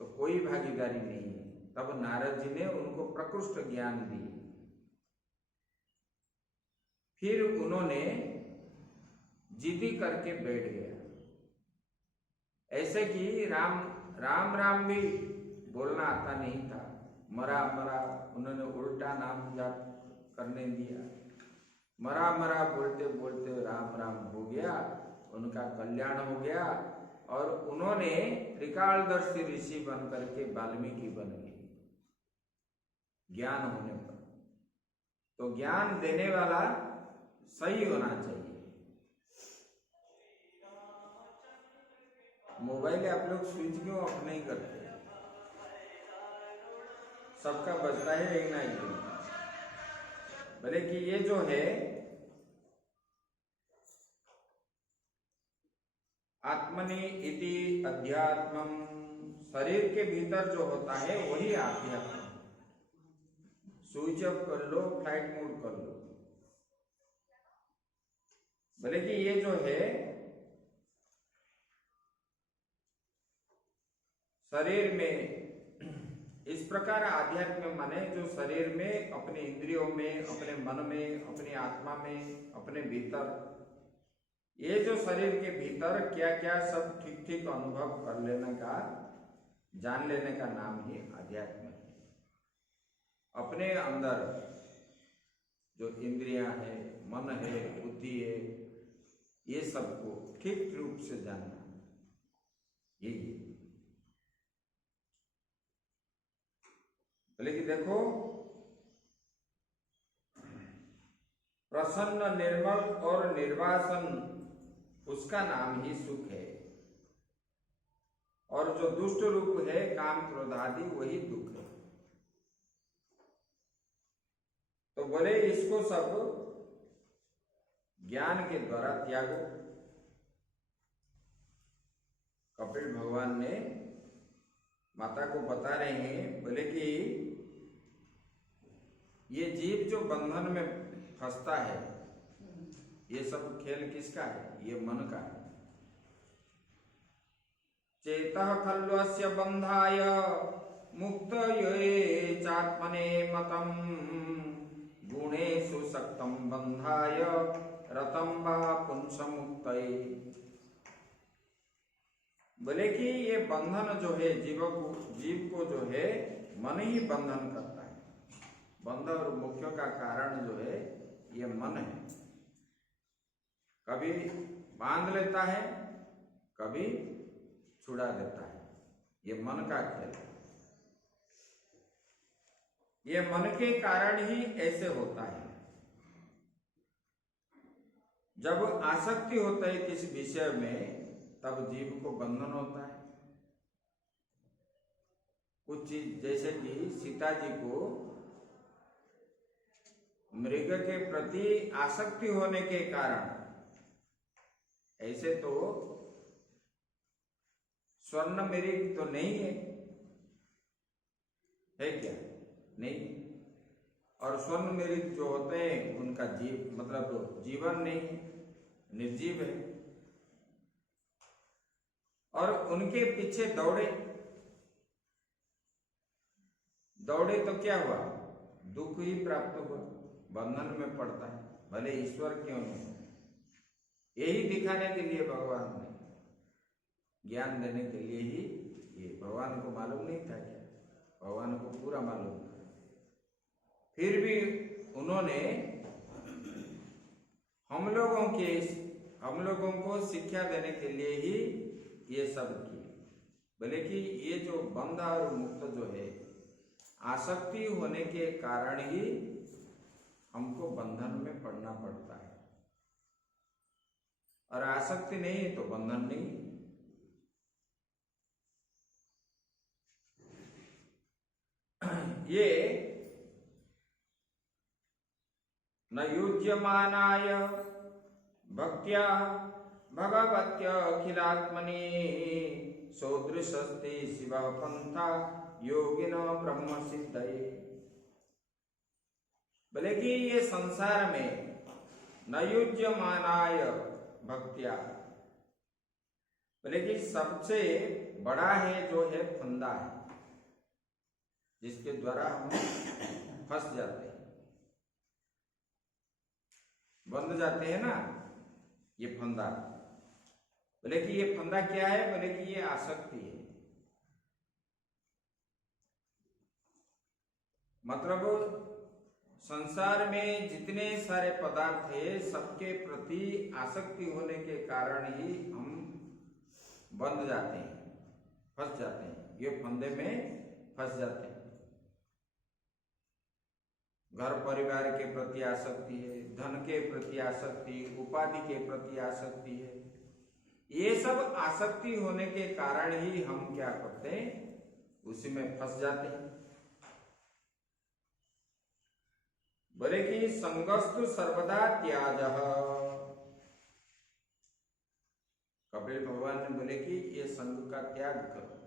तो कोई भागीदारी नहीं है। तब नारद जी ने उनको प्रकृष्ट ज्ञान दी। फिर उन्होंने जिद्दी करके बैठ गया। ऐसे कि राम राम भी बोलना आता नहीं था, मरा मरा उन्होंने उल्टा नाम जाप करने दिया। मरा मरा बोलते बोलते राम राम हो गया, उनका कल्याण हो गया और उन्होंने त्रिकालदर्शी ऋषि बन करके वाल्मीकि बन गए ज्ञान होने पर। तो ज्ञान देने वाला सही होना चाहिए। मोबाइल आप लोग स्विच क्यों ऑफ नहीं करते? सबका बजता है एक ना एक दिन। बोले कि ये जो है आत्मनि इति अध्यात्मम, शरीर के भीतर जो होता है वही अध्यात्म। स्विच ऑफ कर लो, फ्लाइट मोड कर लो। बोले कि ये जो है शरीर में इस प्रकार आध्यात्म माने जो शरीर में, अपने इंद्रियों में, अपने मन में, अपनी आत्मा में, अपने भीतर, ये जो शरीर के भीतर क्या क्या सब ठीक ठीक अनुभव कर लेने का, जान लेने का नाम ही आध्यात्म है। अपने अंदर जो इंद्रियां है, मन है, बुद्धि है, ये सबको ठीक रूप से जानना, यही। लेकिन देखो, प्रसन्न, निर्मल और निर्वासन, उसका नाम ही सुख है। और जो दुष्ट रूप है काम क्रोध आदि, वही दुख है। तो बोले इसको सब ज्ञान के द्वारा त्यागो। कपिल भगवान ने माता को बता रहे हैं, बोले कि ये जीव जो बंधन में फंसता है, ये सब खेल किसका है? ये मन का है। चेतः खल्वस्य बंधाय मुक्तये चात्मने मतम गुणेषु सक्तं बंधाय रतं वा पुंसमुक्तये। बोले कि ये बंधन जो है जीव को जो है मन ही बंधन करता है। बंधन और मुख्य का कारण जो है ये मन है। कभी बांध लेता है, कभी छुड़ा देता है। ये मन का खेल है। ये मन के कारण ही ऐसे होता है। जब आसक्ति होता है किसी विषय में, तब जीव को बंधन होता है। कुछ चीज जैसे कि सीता जी को मृग के प्रति आसक्ति होने के कारण, ऐसे तो स्वर्ण मृग तो नहीं है क्या? नहीं। और स्वर्ण मृग जो होते हैं उनका जीवन नहीं है, निर्जीव है। और उनके पीछे दौड़े तो क्या हुआ? दुख ही प्राप्त हुआ, बंधन में पड़ता है, भले ईश्वर क्यों नहीं। यही दिखाने के लिए भगवान ने, ज्ञान देने के लिए ही। ये भगवान को मालूम नहीं था क्या? भगवान को पूरा मालूम था। फिर भी उन्होंने हम लोगों को शिक्षा देने के लिए ही ये सब किए। बोले कि ये जो बंध और मुक्त जो है, आसक्ति होने के कारण ही हमको बंधन में पड़ना पड़ता है। और आसक्ति नहीं तो बंधन नहीं। ये न युज्यमानाय भक्त्या भगवत्यखिलात्मनि सौदृशस्ते शिव पंथा योगिनो ब्रह्म सिद्धये। बोले कि ये संसार में न युज्यमानाय भक्त्या, बोले कि सबसे बड़ा है जो है फंदा है, जिसके द्वारा हम फंस जाते हैं, बंध जाते हैं ना, ये फंदा। बोले कि ये फंदा क्या है? बोले कि ये आसक्ति है। मतलब संसार में जितने सारे पदार्थ है, सबके प्रति आसक्ति होने के कारण ही हम बंध जाते हैं, फंस जाते हैं, ये फंदे में फंस जाते हैं। घर परिवार के प्रति आसक्ति है, धन के प्रति आसक्ति, उपाधि के प्रति आसक्ति है। ये सब आसक्ति होने के कारण ही हम क्या करते हैं? उसी में फंस जाते हैं। बोले कि संगस्तु सर्वदा त्याजः। कपिल भगवान ने बोले कि ये संग का त्याग करो।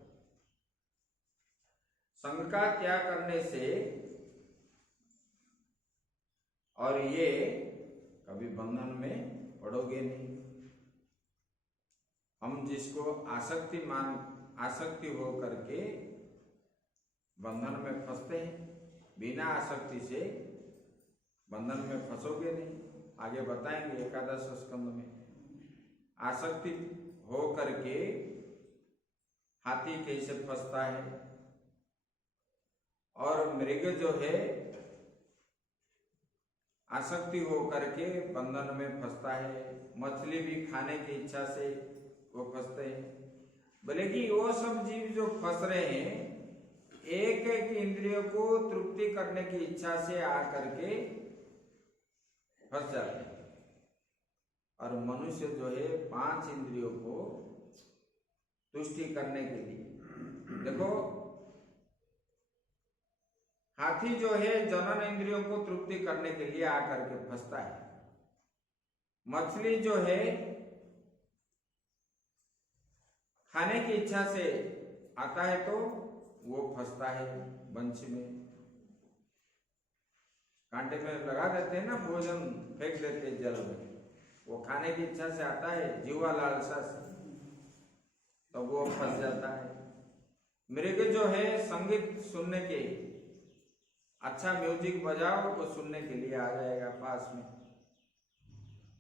संग का त्याग करने से और ये कभी बंधन में पड़ोगे नहीं। हम जिसको आसक्ति हो करके बंधन में फंसते हैं, बिना आसक्ति से बंधन में फंसोगे नहीं। आगे बताएंगे एकादश स्कंद में आसक्ति हो करके हाथी कैसे फंसता है, और मृग जो है आसक्ति हो करके बंधन में फंसता है। मछली भी खाने की इच्छा से वो फंसते हैं। बोले कि वो सब जीव जो फंस रहे हैं, एक एक इंद्रियों को तृप्ति करने की इच्छा से आ करके फंस जाते हैं। और मनुष्य जो है 5 इंद्रियों को तुष्टि करने के लिए, देखो हाथी जो है जनन इंद्रियों को तृप्ति करने के लिए आकर के फंसता है, मछली जो है खाने की इच्छा से आता है तो वो फंसता है बंशी में, कांटे में लगा देते हैं ना, भोजन फेंक देते हैं जल में, वो खाने की इच्छा से आता है, जीवा लालसा से, तो वो फंस जाता है। मृग जो है संगीत सुनने के, अच्छा म्यूजिक बजाओ तो सुनने के लिए आ जाएगा पास में,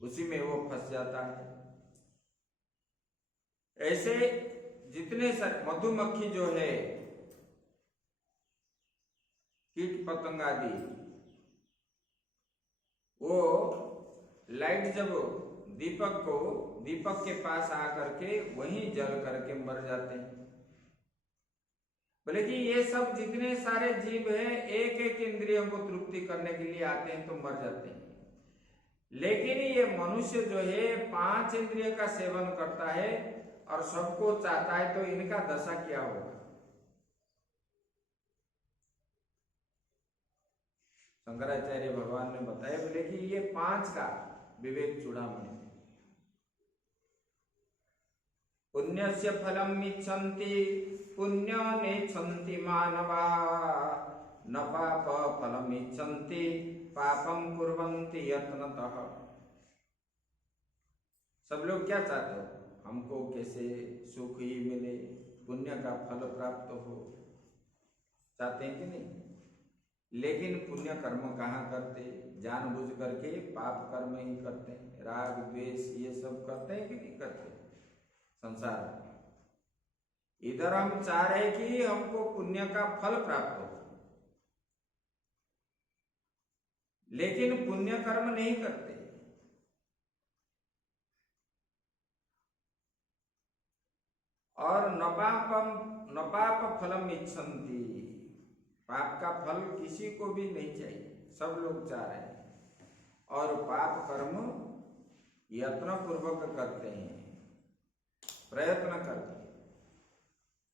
उसी में वो फंस जाता है। ऐसे जितने सारे मधुमक्खी जो है, कीट पतंग आदि, वो लाइट जब दीपक के पास आकर के वहीं जल करके मर जाते हैं। बोले कि ये सब जितने सारे जीव हैं एक एक इंद्रियों को तृप्ति करने के लिए आते हैं तो मर जाते हैं, लेकिन ये मनुष्य जो है 5 इंद्रिय का सेवन करता है और सबको चाहता है, तो इनका दशा क्या होगा। शंकराचार्य भगवान ने बताया, बोले कि ये 5 का विवेक चूड़ामणि, पुण्यस्य फलम इच्छन्ति पुण्य नेच्छन्ति मानवा, न पाप फलम इच्छन्ति पापम कुर्वन्ति यत्नतः। सब लोग क्या चाहते हो, हमको कैसे सुख ही मिले, पुण्य का फल प्राप्त हो, चाहते हैं कि नहीं। लेकिन पुण्य कर्म कहाँ करते, जानबूझ करके पाप कर्म ही करते हैं, राग द्वेष ये सब करते हैं कि नहीं करते संसार। इधर हम चाह रहे कि हमको पुण्य का फल प्राप्त हो, लेकिन पुण्य कर्म नहीं करते। और न पाप फलम इच्छन्ति, पाप का फल किसी को भी नहीं चाहिए, सब लोग चाह रहे हैं। और पाप कर्म यत्न पूर्वक करते हैं, प्रयत्न करते हैं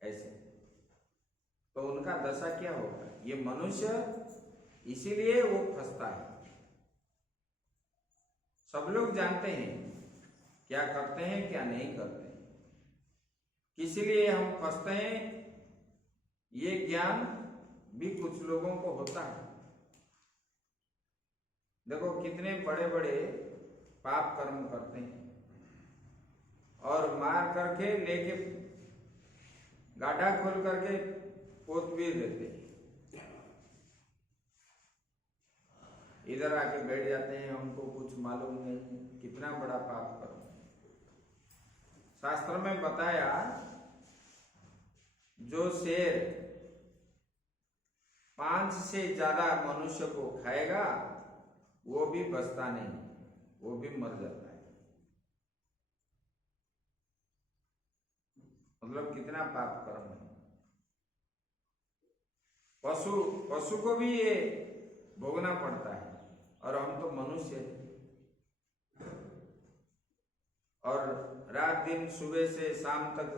ऐसे, तो उनका दशा क्या होगा। ये मनुष्य इसीलिए वो फंसता है। सब लोग जानते हैं क्या करते हैं क्या नहीं करते हैं, किस लिए हम फंसते हैं, ये ज्ञान भी कुछ लोगों को होता है। देखो कितने बड़े बड़े पाप कर्म करते हैं और मार करके लेके गाढ़ा खोल करके पोत भी देते हैं, इधर आके बैठ जाते हैं, हमको कुछ मालूम नहीं है, कितना बड़ा पाप कर्म। शास्त्र में बताया, जो शेर 5 से ज्यादा मनुष्य को खाएगा वो भी बचता नहीं, वो भी मर जाता है। मतलब कितना पाप कर्म है। पशु को भी ये भोगना पड़ता है, और हम तो मनुष्य हैं। और रात दिन सुबह से शाम तक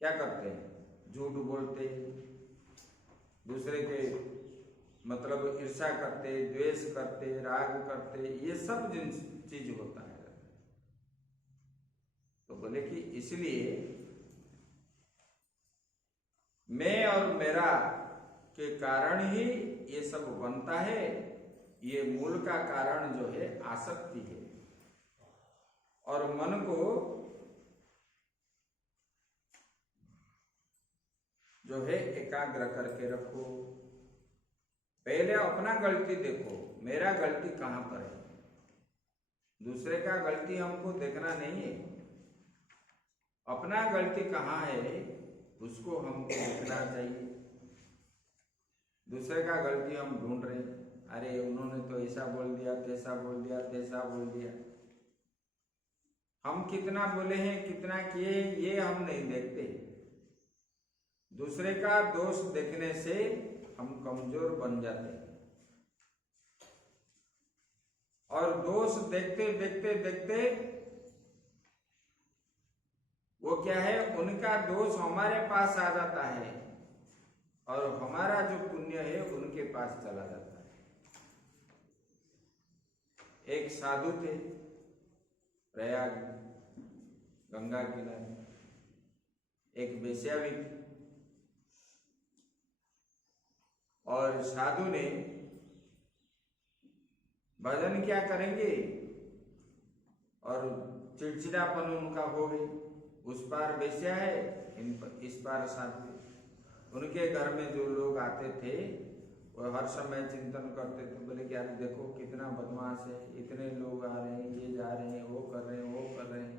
क्या करते हैं, झूठ बोलते, दूसरे के मतलब ईर्ष्या करते, द्वेष करते, राग करते, ये सब चीज होता है। तो बोले कि इसलिए मैं और मेरा के कारण ही ये सब बनता है। ये मूल का कारण जो है आसक्ति है, और मन को जो है एकाग्र करके रखो। पहले अपना गलती देखो, मेरा गलती कहां पर है, दूसरे का गलती हमको देखना नहीं है, अपना गलती कहां है उसको हमको देखना चाहिए। दूसरे का गलती हम ढूंढ रहे हैं, अरे उन्होंने तो ऐसा बोल दिया, तैसा बोल दिया, तैसा बोल दिया। हम कितना बोले हैं, कितना किए, ये हम नहीं देखते। दूसरे का दोष देखने से हम कमजोर बन जाते हैं, और दोष देखते देखते देखते वो क्या है, उनका दोष हमारे पास आ जाता है, और हमारा जो पुण्य है उनके पास चला जाता है। एक साधु थे प्रयाग गंगा किनारे, एक वेश्या भी थी, और साधु ने भजन क्या करेंगे और चिड़चिड़ापन उनका हो गई। उस पार वेश्या है, इस पार साधु है। उनके घर में जो लोग आते थे वो हर समय चिंतन करते थे, बोले कि यार देखो कितना बदमाश है, इतने लोग आ रहे हैं, ये जा रहे हैं, वो कर रहे हैं, वो कर रहे हैं।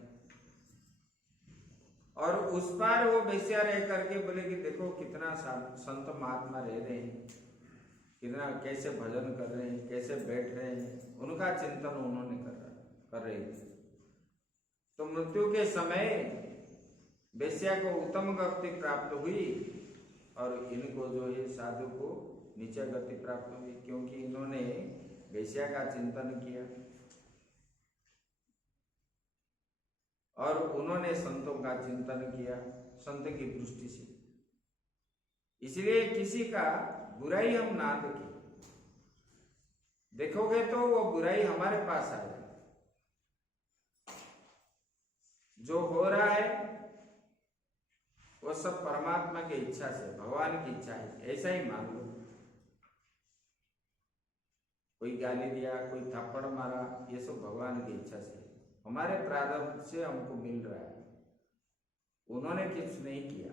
और उस पार वो वेश्या रह करके बोले कि देखो कितना संत महात्मा रह रहे हैं, कितना कैसे भजन कर रहे हैं, कैसे बैठ रहे हैं। उनका चिंतन उन्होंने कर रहे थे। तो मृत्यु के समय वेश्या को उत्तम गति प्राप्त हुई और इनको जो है साधु को नीचे गति प्राप्त हुई, क्योंकि इन्होंने वेश्या का चिंतन किया और उन्होंने संतों का चिंतन किया संत की दृष्टि से। इसलिए किसी का बुराई हम ना देखें, देखोगे तो वो बुराई हमारे पास आएगी। जो हो रहा है वो सब परमात्मा की इच्छा से, भगवान की इच्छा है, ऐसा ही मान लो। कोई गाली दिया, कोई थप्पड़ मारा, ये सब भगवान की इच्छा से, हमारे प्रारब्ध से हमको मिल रहा है, उन्होंने कुछ नहीं किया।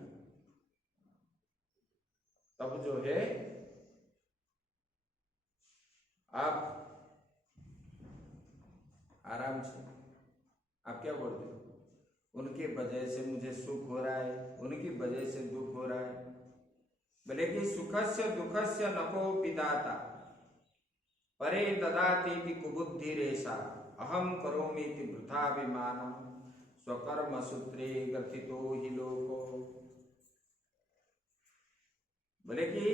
तब जो है आप आराम से, आप क्या बोलते हो, उनकी वजह से मुझे सुख हो रहा है, उनकी वजह से दुख हो रहा है। बोले कि सुखस्य दुखस्य नको पिदाता परे ददाति कुबुद्धि रेशा अहम करोमि वृथाभिमानम स्वकर्म सूत्रे ग्रथितो हि लोको। बोले कि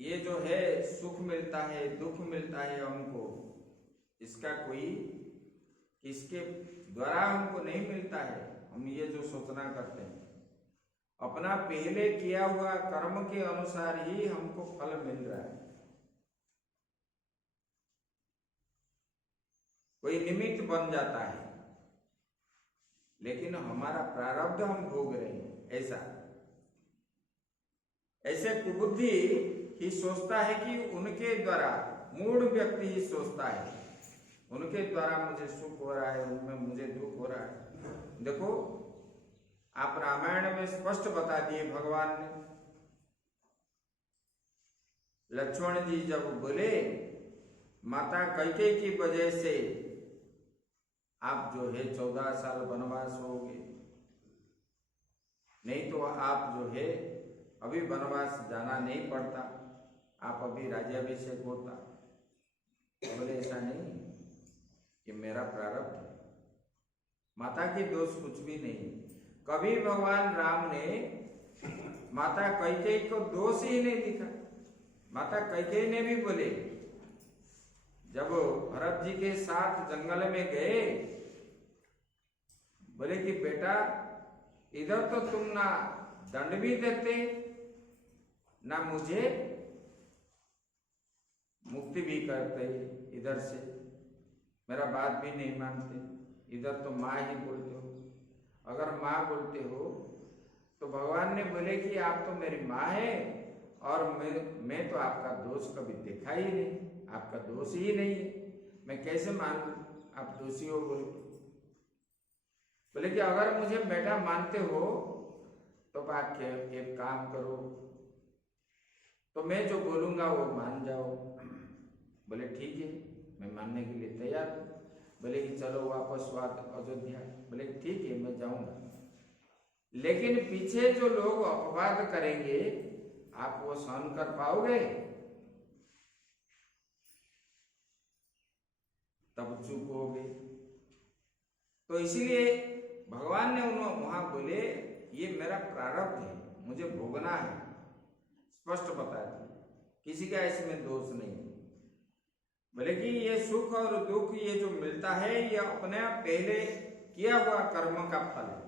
ये जो है सुख मिलता है, दुख मिलता है हमको, इसका कोई किसके द्वारा हमको नहीं मिलता है। हम ये जो सोचना करते हैं, अपना पहले किया हुआ कर्म के अनुसार ही हमको फल मिल रहा है। कोई निमित्त बन जाता है, लेकिन हमारा प्रारब्ध हम भोग रहे हैं। ऐसे कुबुद्धि ही सोचता है कि उनके द्वारा, मूढ़ व्यक्ति ही सोचता है उनके द्वारा मुझे सुख हो रहा है, उनमें मुझे दुख हो रहा है। देखो आप रामायण में स्पष्ट बता दिए भगवान ने। लक्ष्मण जी जब बोले माता कैकेयी की वजह से आप जो है 14 साल वनवास होगे, नहीं तो आप जो है अभी वनवास जाना नहीं पड़ता, आप अभी राज्याभिषेक होता। बोले ऐसा नहीं, ये मेरा प्रारब्ध है, माता की दोष कुछ भी नहीं। कभी भगवान राम ने माता कैकेयी को दोष ही नहीं दिखा। माता कैकेयी ने भी बोले, जब भरत जी के साथ जंगल में गए, बोले कि बेटा इधर तो तुम ना दंड भी देते, ना मुझे मुक्ति भी करते, इधर से मेरा बात भी नहीं मानते, इधर तो माँ ही बोलते हो। अगर माँ बोलते हो तो भगवान ने बोले कि आप तो मेरी माँ है और मैं तो आपका दोष कभी देखा ही नहीं, आपका दोष ही नहीं है, मैं कैसे मान लूं आप दोषी हो। बोले कि अगर मुझे बेटा मानते हो तो आप एक काम करो, तो मैं जो बोलूंगा वो मान जाओ। बोले ठीक है, मैं मानने के लिए तैयार हूं। बोले कि चलो वापस अयोध्या। बोले ठीक है, मैं जाऊंगा, लेकिन पीछे जो लोग अपवाद करेंगे आप वो सहन कर पाओगे? तब चुप हो गए। तो इसीलिए भगवान ने उन्होंने वहां बोले ये मेरा प्रारब्ध है, मुझे भोगना है, स्पष्ट बता दिया, किसी का इसमें दोष नहीं। बोले कि ये सुख और दुख ये जो मिलता है ये अपने पहले किया हुआ कर्म का फल है,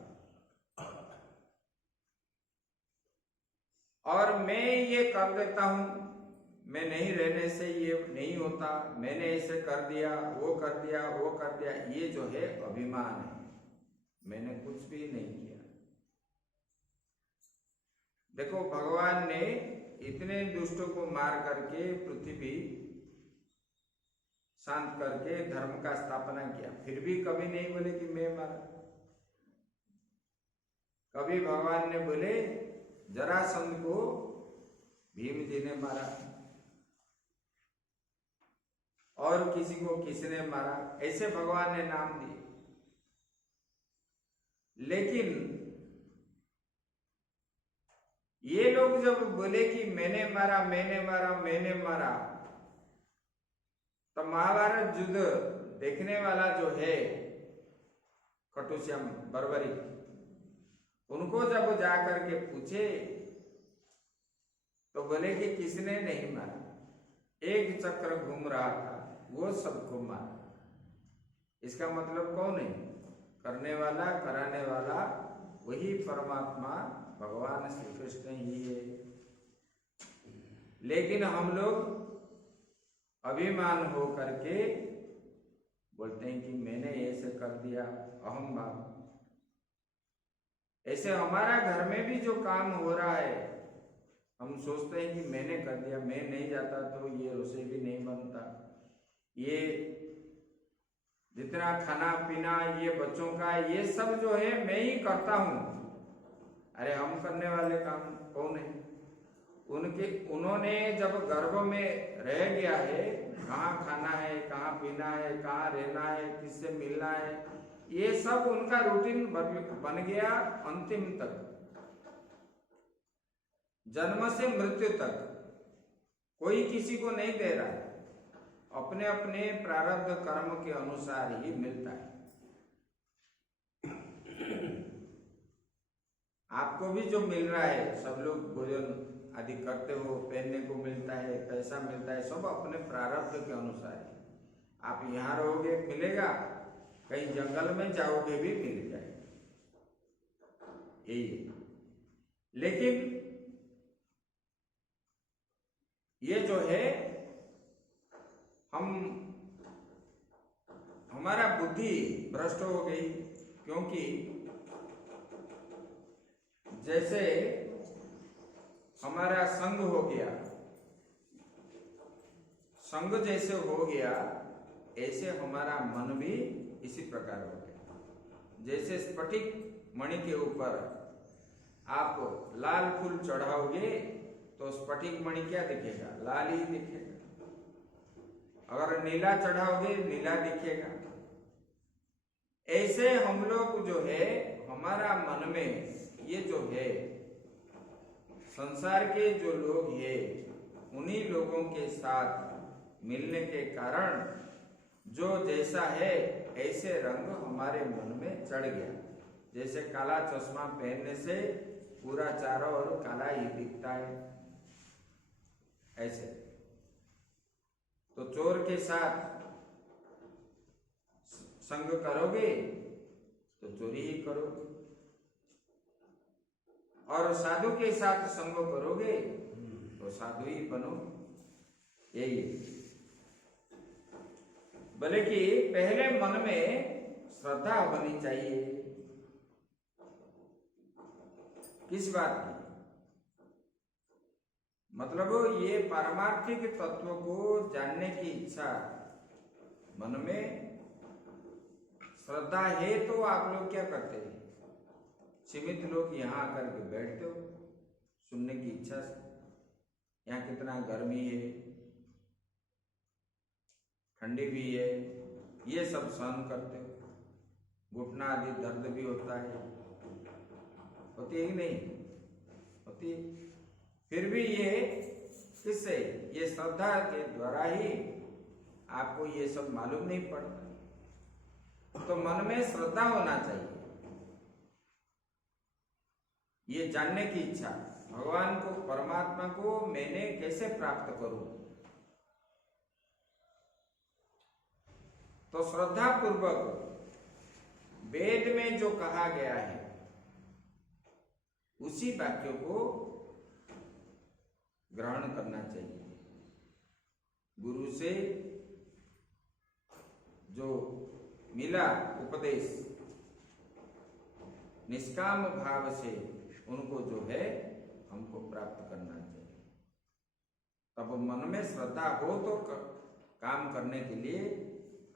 और मैं ये कर देता हूं मैं नहीं रहने से ये नहीं होता, मैंने ऐसे कर दिया, वो कर दिया, वो कर दिया, ये जो है अभिमान है। मैंने कुछ भी नहीं किया। देखो, भगवान ने इतने दुष्टों को मार करके पृथ्वी शांत करके धर्म का स्थापना किया, फिर भी कभी नहीं बोले कि मैं मारा। कभी भगवान ने बोले जरासंध को भीम जी ने मारा, और किसी को किसने मारा, ऐसे भगवान ने नाम दिए। लेकिन ये लोग जब बोले कि मैंने मारा, मैंने मारा, मैंने मारा, तो महाभारत युद्ध देखने वाला जो है खटुश्यम बर्बरी, उनको जब जाकर के पूछे तो बोले कि किसने नहीं मारा, एक चक्र घूम रहा था, वो सबको मारा। इसका मतलब कौन है? करने वाला, कराने वाला वही परमात्मा भगवान श्री कृष्ण ही है। लेकिन हम लोग अभिमान हो करके बोलते हैं कि मैंने ऐसे कर दिया, अहम भाव। ऐसे हमारा घर में भी जो काम हो रहा है, हम सोचते हैं कि मैंने कर दिया, मैं नहीं जाता तो ये रसोई भी नहीं बनता, ये जितना खाना पीना, ये बच्चों का, ये सब जो है मैं ही करता हूं। अरे हम करने वाले काम कौन है? उन्होंने जब गर्भ में रह गया है, कहाँ खाना है, कहाँ पीना है, कहाँ रहना है, किससे मिलना है, ये सब उनका रूटीन बन गया अंतिम तक, जन्म से मृत्यु तक। कोई किसी को नहीं दे रहा है, अपने अपने प्रारब्ध कर्म के अनुसार ही मिलता है। आपको भी जो मिल रहा है, सब लोग भोजन आदि करते हो, पहनने को मिलता है, पैसा मिलता है, सब अपने प्रारब्ध के अनुसार है। आप यहाँ रहोगे मिलेगा, कहीं जंगल में जाओगे भी मिल जाएगा, यही है। लेकिन ये जो है हमारा बुद्धि भ्रष्ट हो गई, क्योंकि जैसे हमारा संग हो गया, संग जैसे हो गया, ऐसे हमारा मन भी इसी प्रकार हो गया। जैसे स्फटिक मणि के ऊपर आप लाल फूल चढ़ाओगे तो स्फटिक मणि क्या दिखेगा? लाल ही दिखेगा। अगर नीला चढ़ाओगे, नीला दिखेगा। ऐसे हम लोग जो है, हमारा मन में ये जो है, संसार के जो लोग हैं, उन्हीं लोगों के साथ मिलने के कारण जो जैसा है ऐसे रंग हमारे मन में चढ़ गया। जैसे काला चश्मा पहनने से पूरा चारों ओर काला ही दिखता है, ऐसे। तो चोर के साथ संग करोगे तो चोरी ही करोगे, और साधु के साथ संग करोगे तो साधु ही बनो, यही है। बोले कि पहले मन में श्रद्धा होनी चाहिए। किस बात की? मतलब ये पारमार्थिक तत्व को जानने की इच्छा मन में श्रद्धा है, तो आप लोग क्या करते हैं? सीमित लोग यहाँ आकर के बैठते हो सुनने की इच्छा से। यहाँ कितना गर्मी है, ठंडी भी है, ये सब सहन करते हो। घुटना आदि दर्द भी होता है, होती है कि नहीं होती? फिर भी ये किससे? ये श्रद्धा के द्वारा ही आपको ये सब मालूम नहीं पड़ता। तो मन में श्रद्धा होना चाहिए, ये जानने की इच्छा, भगवान को, परमात्मा को मैंने कैसे प्राप्त करूं। तो श्रद्धा पूर्वक वेद में जो कहा गया है उसी वाक्यों को ग्रहण करना चाहिए। गुरु से जो मिला उपदेश, निष्काम भाव से उनको जो है हमको प्राप्त करना चाहिए। तब मन में श्रद्धा हो तो काम करने के लिए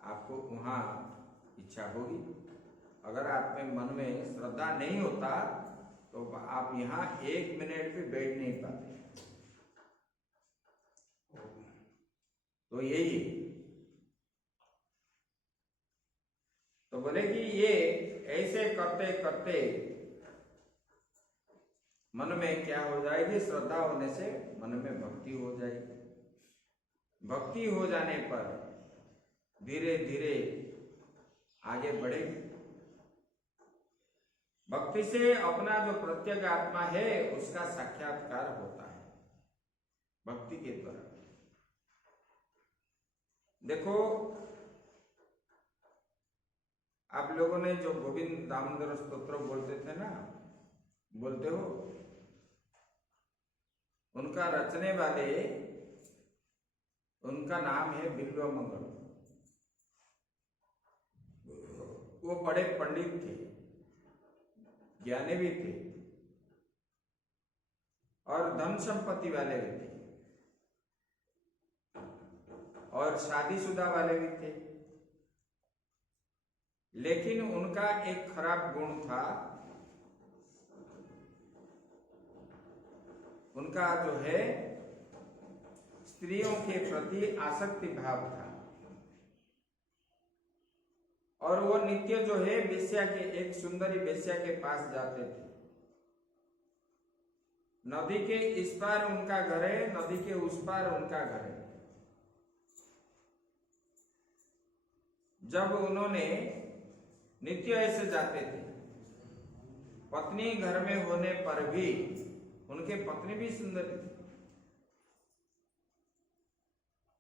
आपको वहां इच्छा होगी। अगर आप में मन में श्रद्धा नहीं होता तो आप यहाँ 1 मिनट भी बैठ नहीं पाते। तो यही है। तो बोले कि ये ऐसे करते करते मन में क्या हो जाएगी, श्रद्धा होने से मन में भक्ति हो जाएगी। भक्ति हो जाने पर धीरे धीरे आगे बढ़ेगी। भक्ति से अपना जो प्रत्येक आत्मा है उसका साक्षात्कार होता है भक्ति के द्वारा। देखो, आप लोगों ने जो गोविंद दामोदर स्तोत्र बोलते थे ना, बोलते हो, उनका रचने वाले, उनका नाम है बिल्वमंगल। वो बड़े पंडित थे, ज्ञानी भी थे और धन संपत्ति वाले भी थे और शादीशुदा वाले भी थे। लेकिन उनका एक खराब गुण था, उनका जो है स्त्रियों के प्रति आसक्ति भाव था और वो नित्य जो है वेश्या के, एक सुंदरी वेश्या के पास जाते थे। नदी के इस पार उनका घर है, नदी के उस पार उनका घर है। जब उन्होंने नित्य ऐसे जाते थे, पत्नी घर में होने पर भी उनके पत्नी भी सुंदर थी।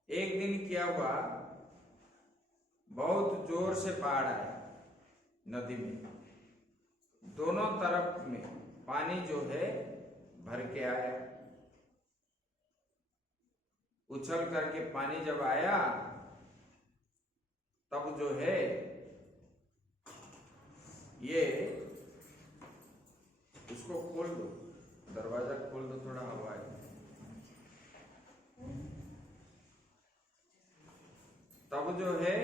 एक दिन क्या हुआ, बहुत जोर से बाढ़ आया नदी में, दोनों तरफ में पानी जो है भर के आया। उछल करके पानी जब आया तब जो है ये उसको खोल दो, दरवाजा खोल दो, थोड़ा हवा है। तब जो है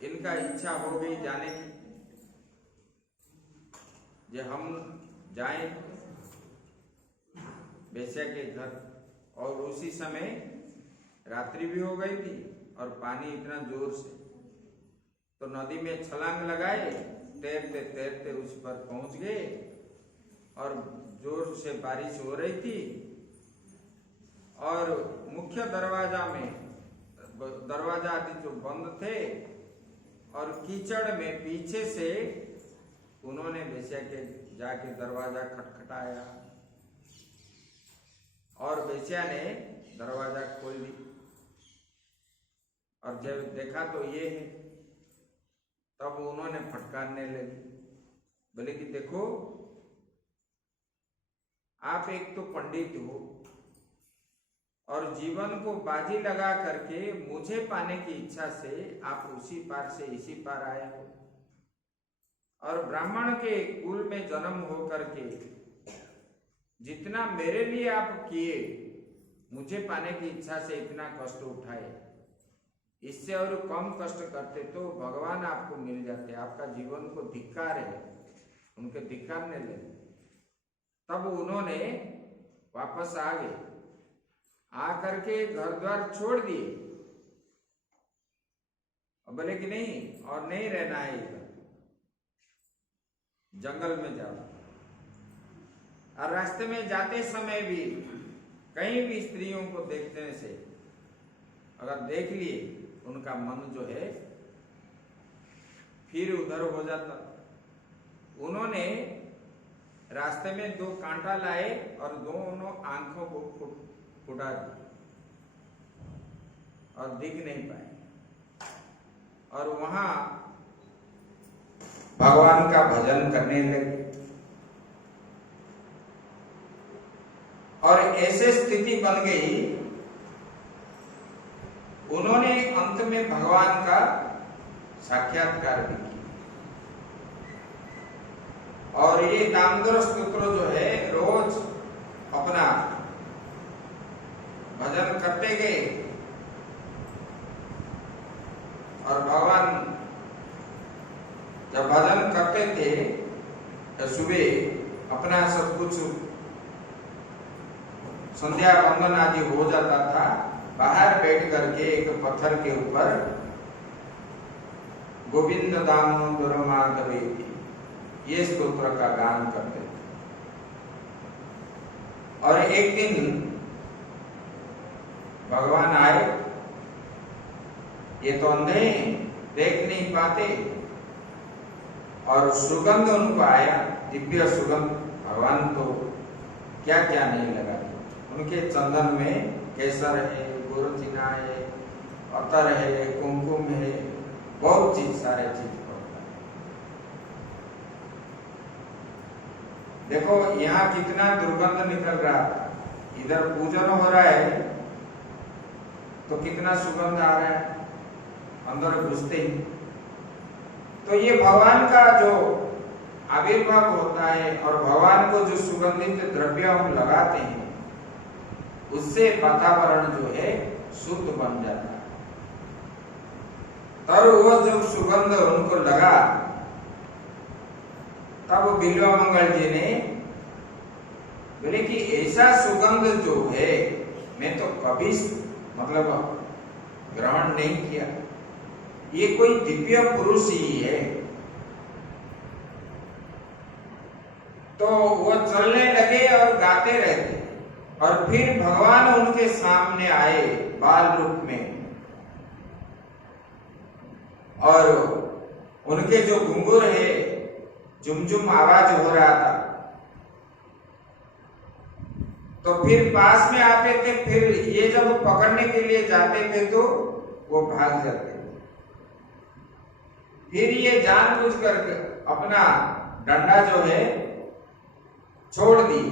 इनका इच्छा हो गई जाने की, जे हम जाएं वेश्या के घर। और उसी समय रात्रि भी हो गई थी और पानी इतना जोर से, तो नदी में छलांग लगाए, तैरते तैरते उस पर पहुंच गए और जोर से बारिश हो रही थी और मुख्य दरवाजा में, दरवाजा आदि जो बंद थे और कीचड़ में पीछे से उन्होंने वेश्या के जाके दरवाजा खटखटाया और वेश्या ने दरवाजा खोल दी और जब देखा तो ये है, तब उन्होंने फटकारने लगी। बोले कि देखो, आप एक तो पंडित हो और जीवन को बाजी लगा करके मुझे पाने की इच्छा से आप उसी पार से इसी पार आए हो, और ब्राह्मण के कुल में जन्म हो करके जितना मेरे लिए आप किए, मुझे पाने की इच्छा से इतना कष्ट उठाए, इससे और कम कष्ट करते तो भगवान आपको मिल जाते। आपका जीवन को धिक्कार है, उनके धिक्कारने लगे। तब उन्होंने वापस आ गए, आकर के घर द्वार छोड़ दिए। बोले कि नहीं, और नहीं रहना है इधर, जंगल में जाओ। और रास्ते में जाते समय भी कहीं भी स्त्रियों को देखने से, अगर देख लिए, उनका मन जो है फिर उधर हो जाता। उन्होंने रास्ते में 2 कांटा लाए और दोनों आंखों को फुटा दिया और दिख नहीं पाए, और वहां भगवान का भजन करने लगे। और ऐसे स्थिति बन गई, उन्होंने अंत में भगवान का साक्षात्कार भी किया। और ये दामोदर स्तोत्र जो है रोज अपना भजन करते गए और भगवान जब भजन करते थे तो सुबह अपना सब कुछ संध्या वंदन आदि हो जाता था, बाहर बैठ करके एक पत्थर के ऊपर गोविंद दामोदर माधवे ये स्तोत्र का गान करते थे। और एक दिन भगवान आए, ये तो अंधे हैं, देख नहीं पाते, और सुगंध उनको आया, दिव्य सुगंध। भगवान तो क्या क्या नहीं लगाते, उनके चंदन में केसर है, गुरुचिना है, अतर है, कुमकुम है, बहुत चीज, सारे चीज पड़ता है। देखो यहाँ कितना दुर्गंध निकल रहा था, इधर पूजन हो रहा है तो कितना सुगंध आ रहा है अंदर घुसते ही। तो ये भगवान का जो आविर्भाव होता है और भगवान को जो सुगंधित द्रव्य हम लगाते हैं, उससे वातावरण जो है शुद्ध बन जाता है। तब वो जब सुगंध उनको लगा, तब बिल्वामंगल जी ने बोले कि ऐसा सुगंध जो है मैं तो कभी मतलब ग्रहण नहीं किया, ये कोई दिव्य पुरुष ही है। तो वो चलने लगे और गाते रहते, और फिर भगवान उनके सामने आए बाल रूप में, और उनके जो घुंघरू है झुमझुम आवाज हो रहा था। तो फिर पास में आते थे, फिर ये जब पकड़ने के लिए जाते थे तो वो भाग जाते थे। फिर ये जानबूझ कर अपना डंडा जो है छोड़ दिए,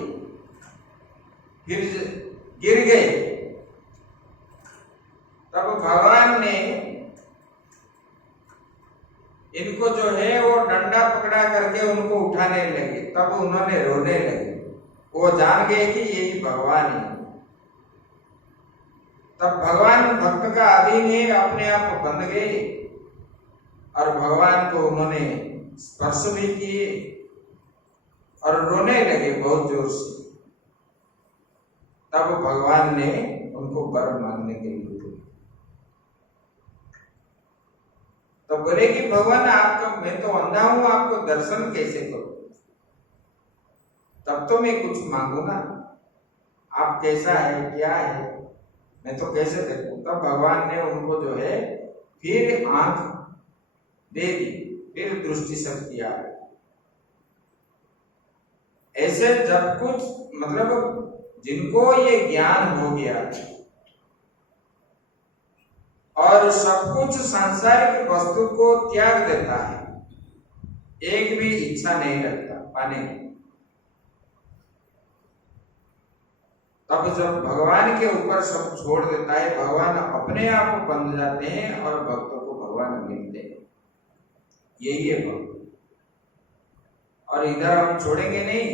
फिर गिर गए। तब भगवान ने इनको जो है वो डंडा पकड़ा करके उनको उठाने लगे। तब उन्होंने रोने लगे, वो जान गए कि यही भगवान है। तब भगवान भक्त का अधीन है, अपने आप बंध गए और भगवान को उन्होंने स्पर्श भी किए और रोने लगे बहुत जोर से। तब भगवान ने उनको वर मांगने के लिए बोला। तो बोले कि भगवान आपका, मैं तो अंधा हूं, आपको दर्शन कैसे करूं? तब तो मैं कुछ मांगू ना, आप कैसा है, क्या है, मैं तो कैसे देखूं? तब भगवान ने उनको जो है फिर आंख दे दी, फिर दृष्टि शक्ति आ गई। ऐसे जब कुछ मतलब जिनको ये ज्ञान हो गया और सब कुछ सांसारिक वस्तु को त्याग देता है, एक भी इच्छा नहीं रखता पाने की, तब जब भगवान के ऊपर सब छोड़ देता है, भगवान अपने आप बंध जाते हैं और भक्तों को भगवान मिलते हैं। यही है भक्त। और इधर हम छोड़ेंगे नहीं,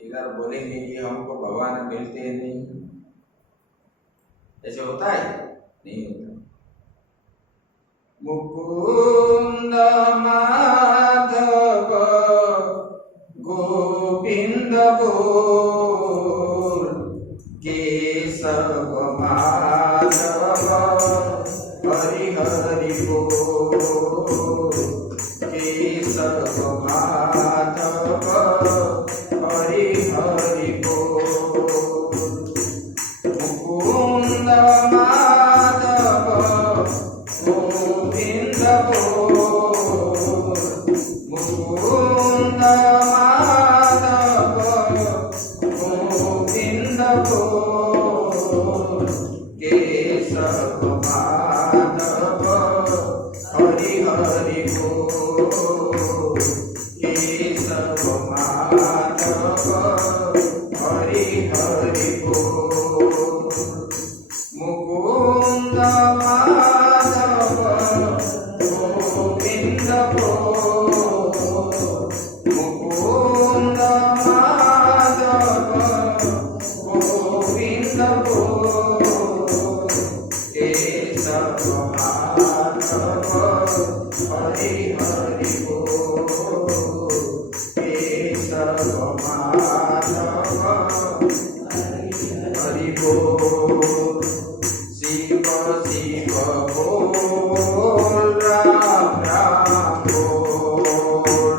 इधर बोलेंगे कि हमको भगवान मिलते हैं नहीं, ऐसे होता है? नहीं होता। मुकुंद माधव गोविंद बोल, केशव माधव हरि हरि बोल, केशव माधव हरि हरि बोल। मुकुंद माधव गोविंद बोल, मुकुंद माधव गोविंद बोल, केशव माधव हरि हरि बोल, केशव माधव हरि हरि बोल। माधव गोविंद मुकुंद माधव गोविंद केशव माधव हरि हरि केशव माधव हरि शिव शिव बोल राम राम बोल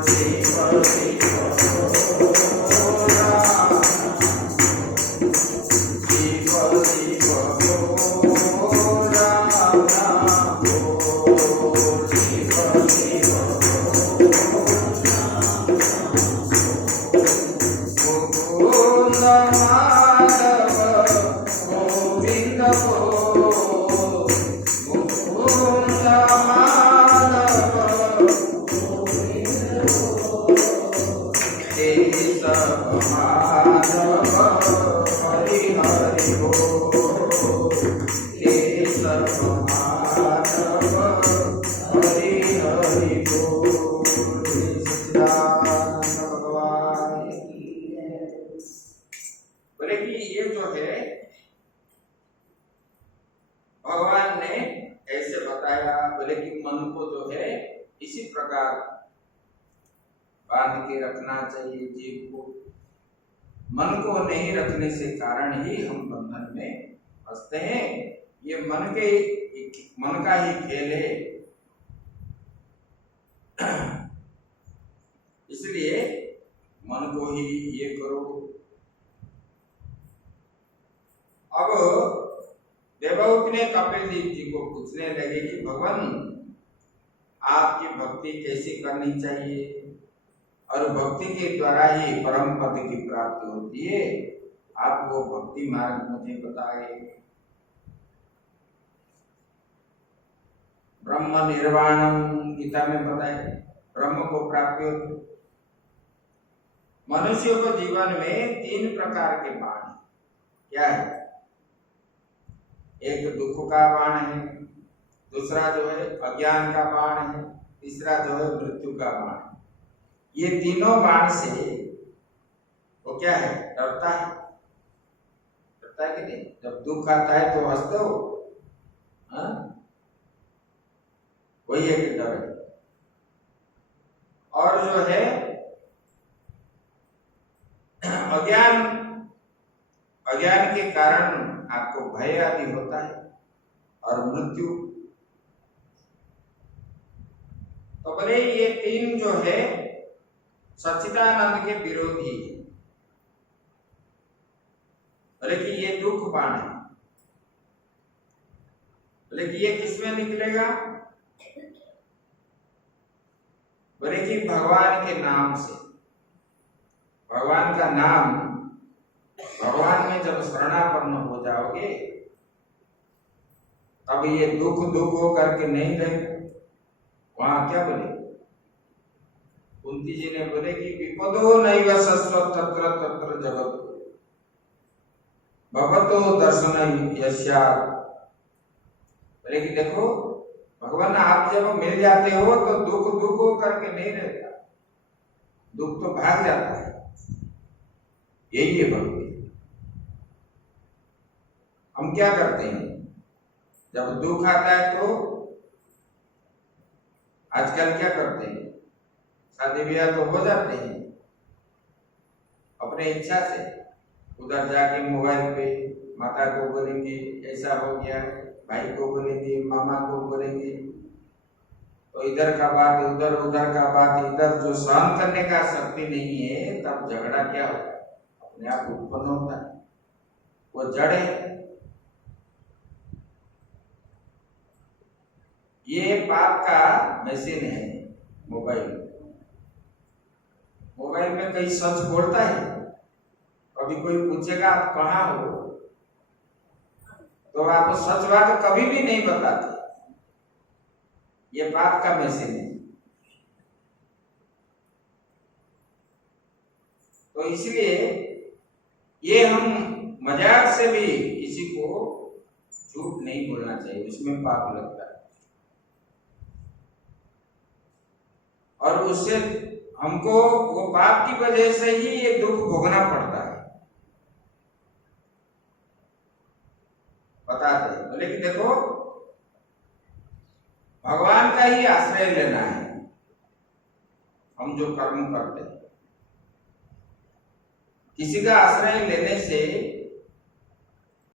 शिव शिव बोल राम शिव शिव बोल राम राम बोल शिव शिव मुकुंद माधव गोविंद मुकुंद माधव केशव माधव हरि हरि केशव माधव हरि हरि सच्चिदानंद भगवान बोले कि ये जो है भगवान ने ऐसे बताया। बोले कि मन को जो है इसी प्रकार बांध के रखना चाहिए जीव को। मन को नहीं रखने से कारण ही हम बंधन में फंसते हैं। ये मन का ही खेल है। इसलिए मन को ही ये करो। अब देवहूति ने कपिल देव जी को पूछने लगे कि भगवान आपकी भक्ति कैसी करनी चाहिए और भक्ति के द्वारा ही परम पद की प्राप्ति होती है। आप वो भक्ति मार्ग मुझे बताए। ब्रह्म निर्वाणम गीता में बताए ब्रह्म को प्राप्ति होती। मनुष्यों को जीवन में 3 प्रकार के बाण क्या है? एक दुख का बाण है, दूसरा जो है अज्ञान का बाण है, तीसरा जो है मृत्यु का बाण है। ये तीनों बाण से वो क्या है? डरता है। डरता है कि नहीं? जब दुख आता है तो हंसते हो, वही एक डर है। और जो है अज्ञान के कारण आपको भय आदि होता है और मृत्यु। तो बोले ये 3 जो है सच्चिदानंद के विरोधी है। बोले कि ये दुख बाण है। बोले कि ये किसमें निकलेगा? बोले कि भगवान के नाम से। भगवान का नाम, भगवान में जब शरणापन्न हो जाओगे तब ये दुख हो करके नहीं रहेगा। वहां क्या बोले? कुंती जी ने बोले कि विपदो नैव शश्वत तत्र तत्र जगत भगवतो दर्शन यस्यात्। बोले कि देखो भगवान आप जब मिल जाते हो तो दुख हो करके नहीं रहता, दुख तो भाग जाता है। यही है भक्ति। हम क्या करते हैं जब दुख आता है तो आजकल क्या करते हैं? शादी ब्याह तो हो जाते हैं अपने इच्छा से। उधर जाके मोबाइल पे माता को बोलेंगे ऐसा हो गया, भाई को बोलेंगे, मामा को बोलेंगे, तो इधर का बात उधर, उधर का बात इधर। जो सहन करने का शक्ति नहीं है तब झगड़ा क्या होता है? अपने आप उत्पन्न होता है। वो जड़ है। ये पाप का मशीन है मोबाइल। मोबाइल में कहीं सच बोलता है? कभी कोई पूछेगा आप कहाँ हो तो आप सच बात कभी भी नहीं बताते। ये पाप का मशीन है। तो इसलिए ये हम मजाक से भी किसी को झूठ नहीं बोलना चाहिए, उसमें पाप लगता है और उससे हमको वो पाप की वजह से ही ये दुख भोगना पड़ता है। बताते हैं बोले कि देखो भगवान का ही आश्रय लेना है। हम जो कर्म करते हैं किसी का आश्रय लेने से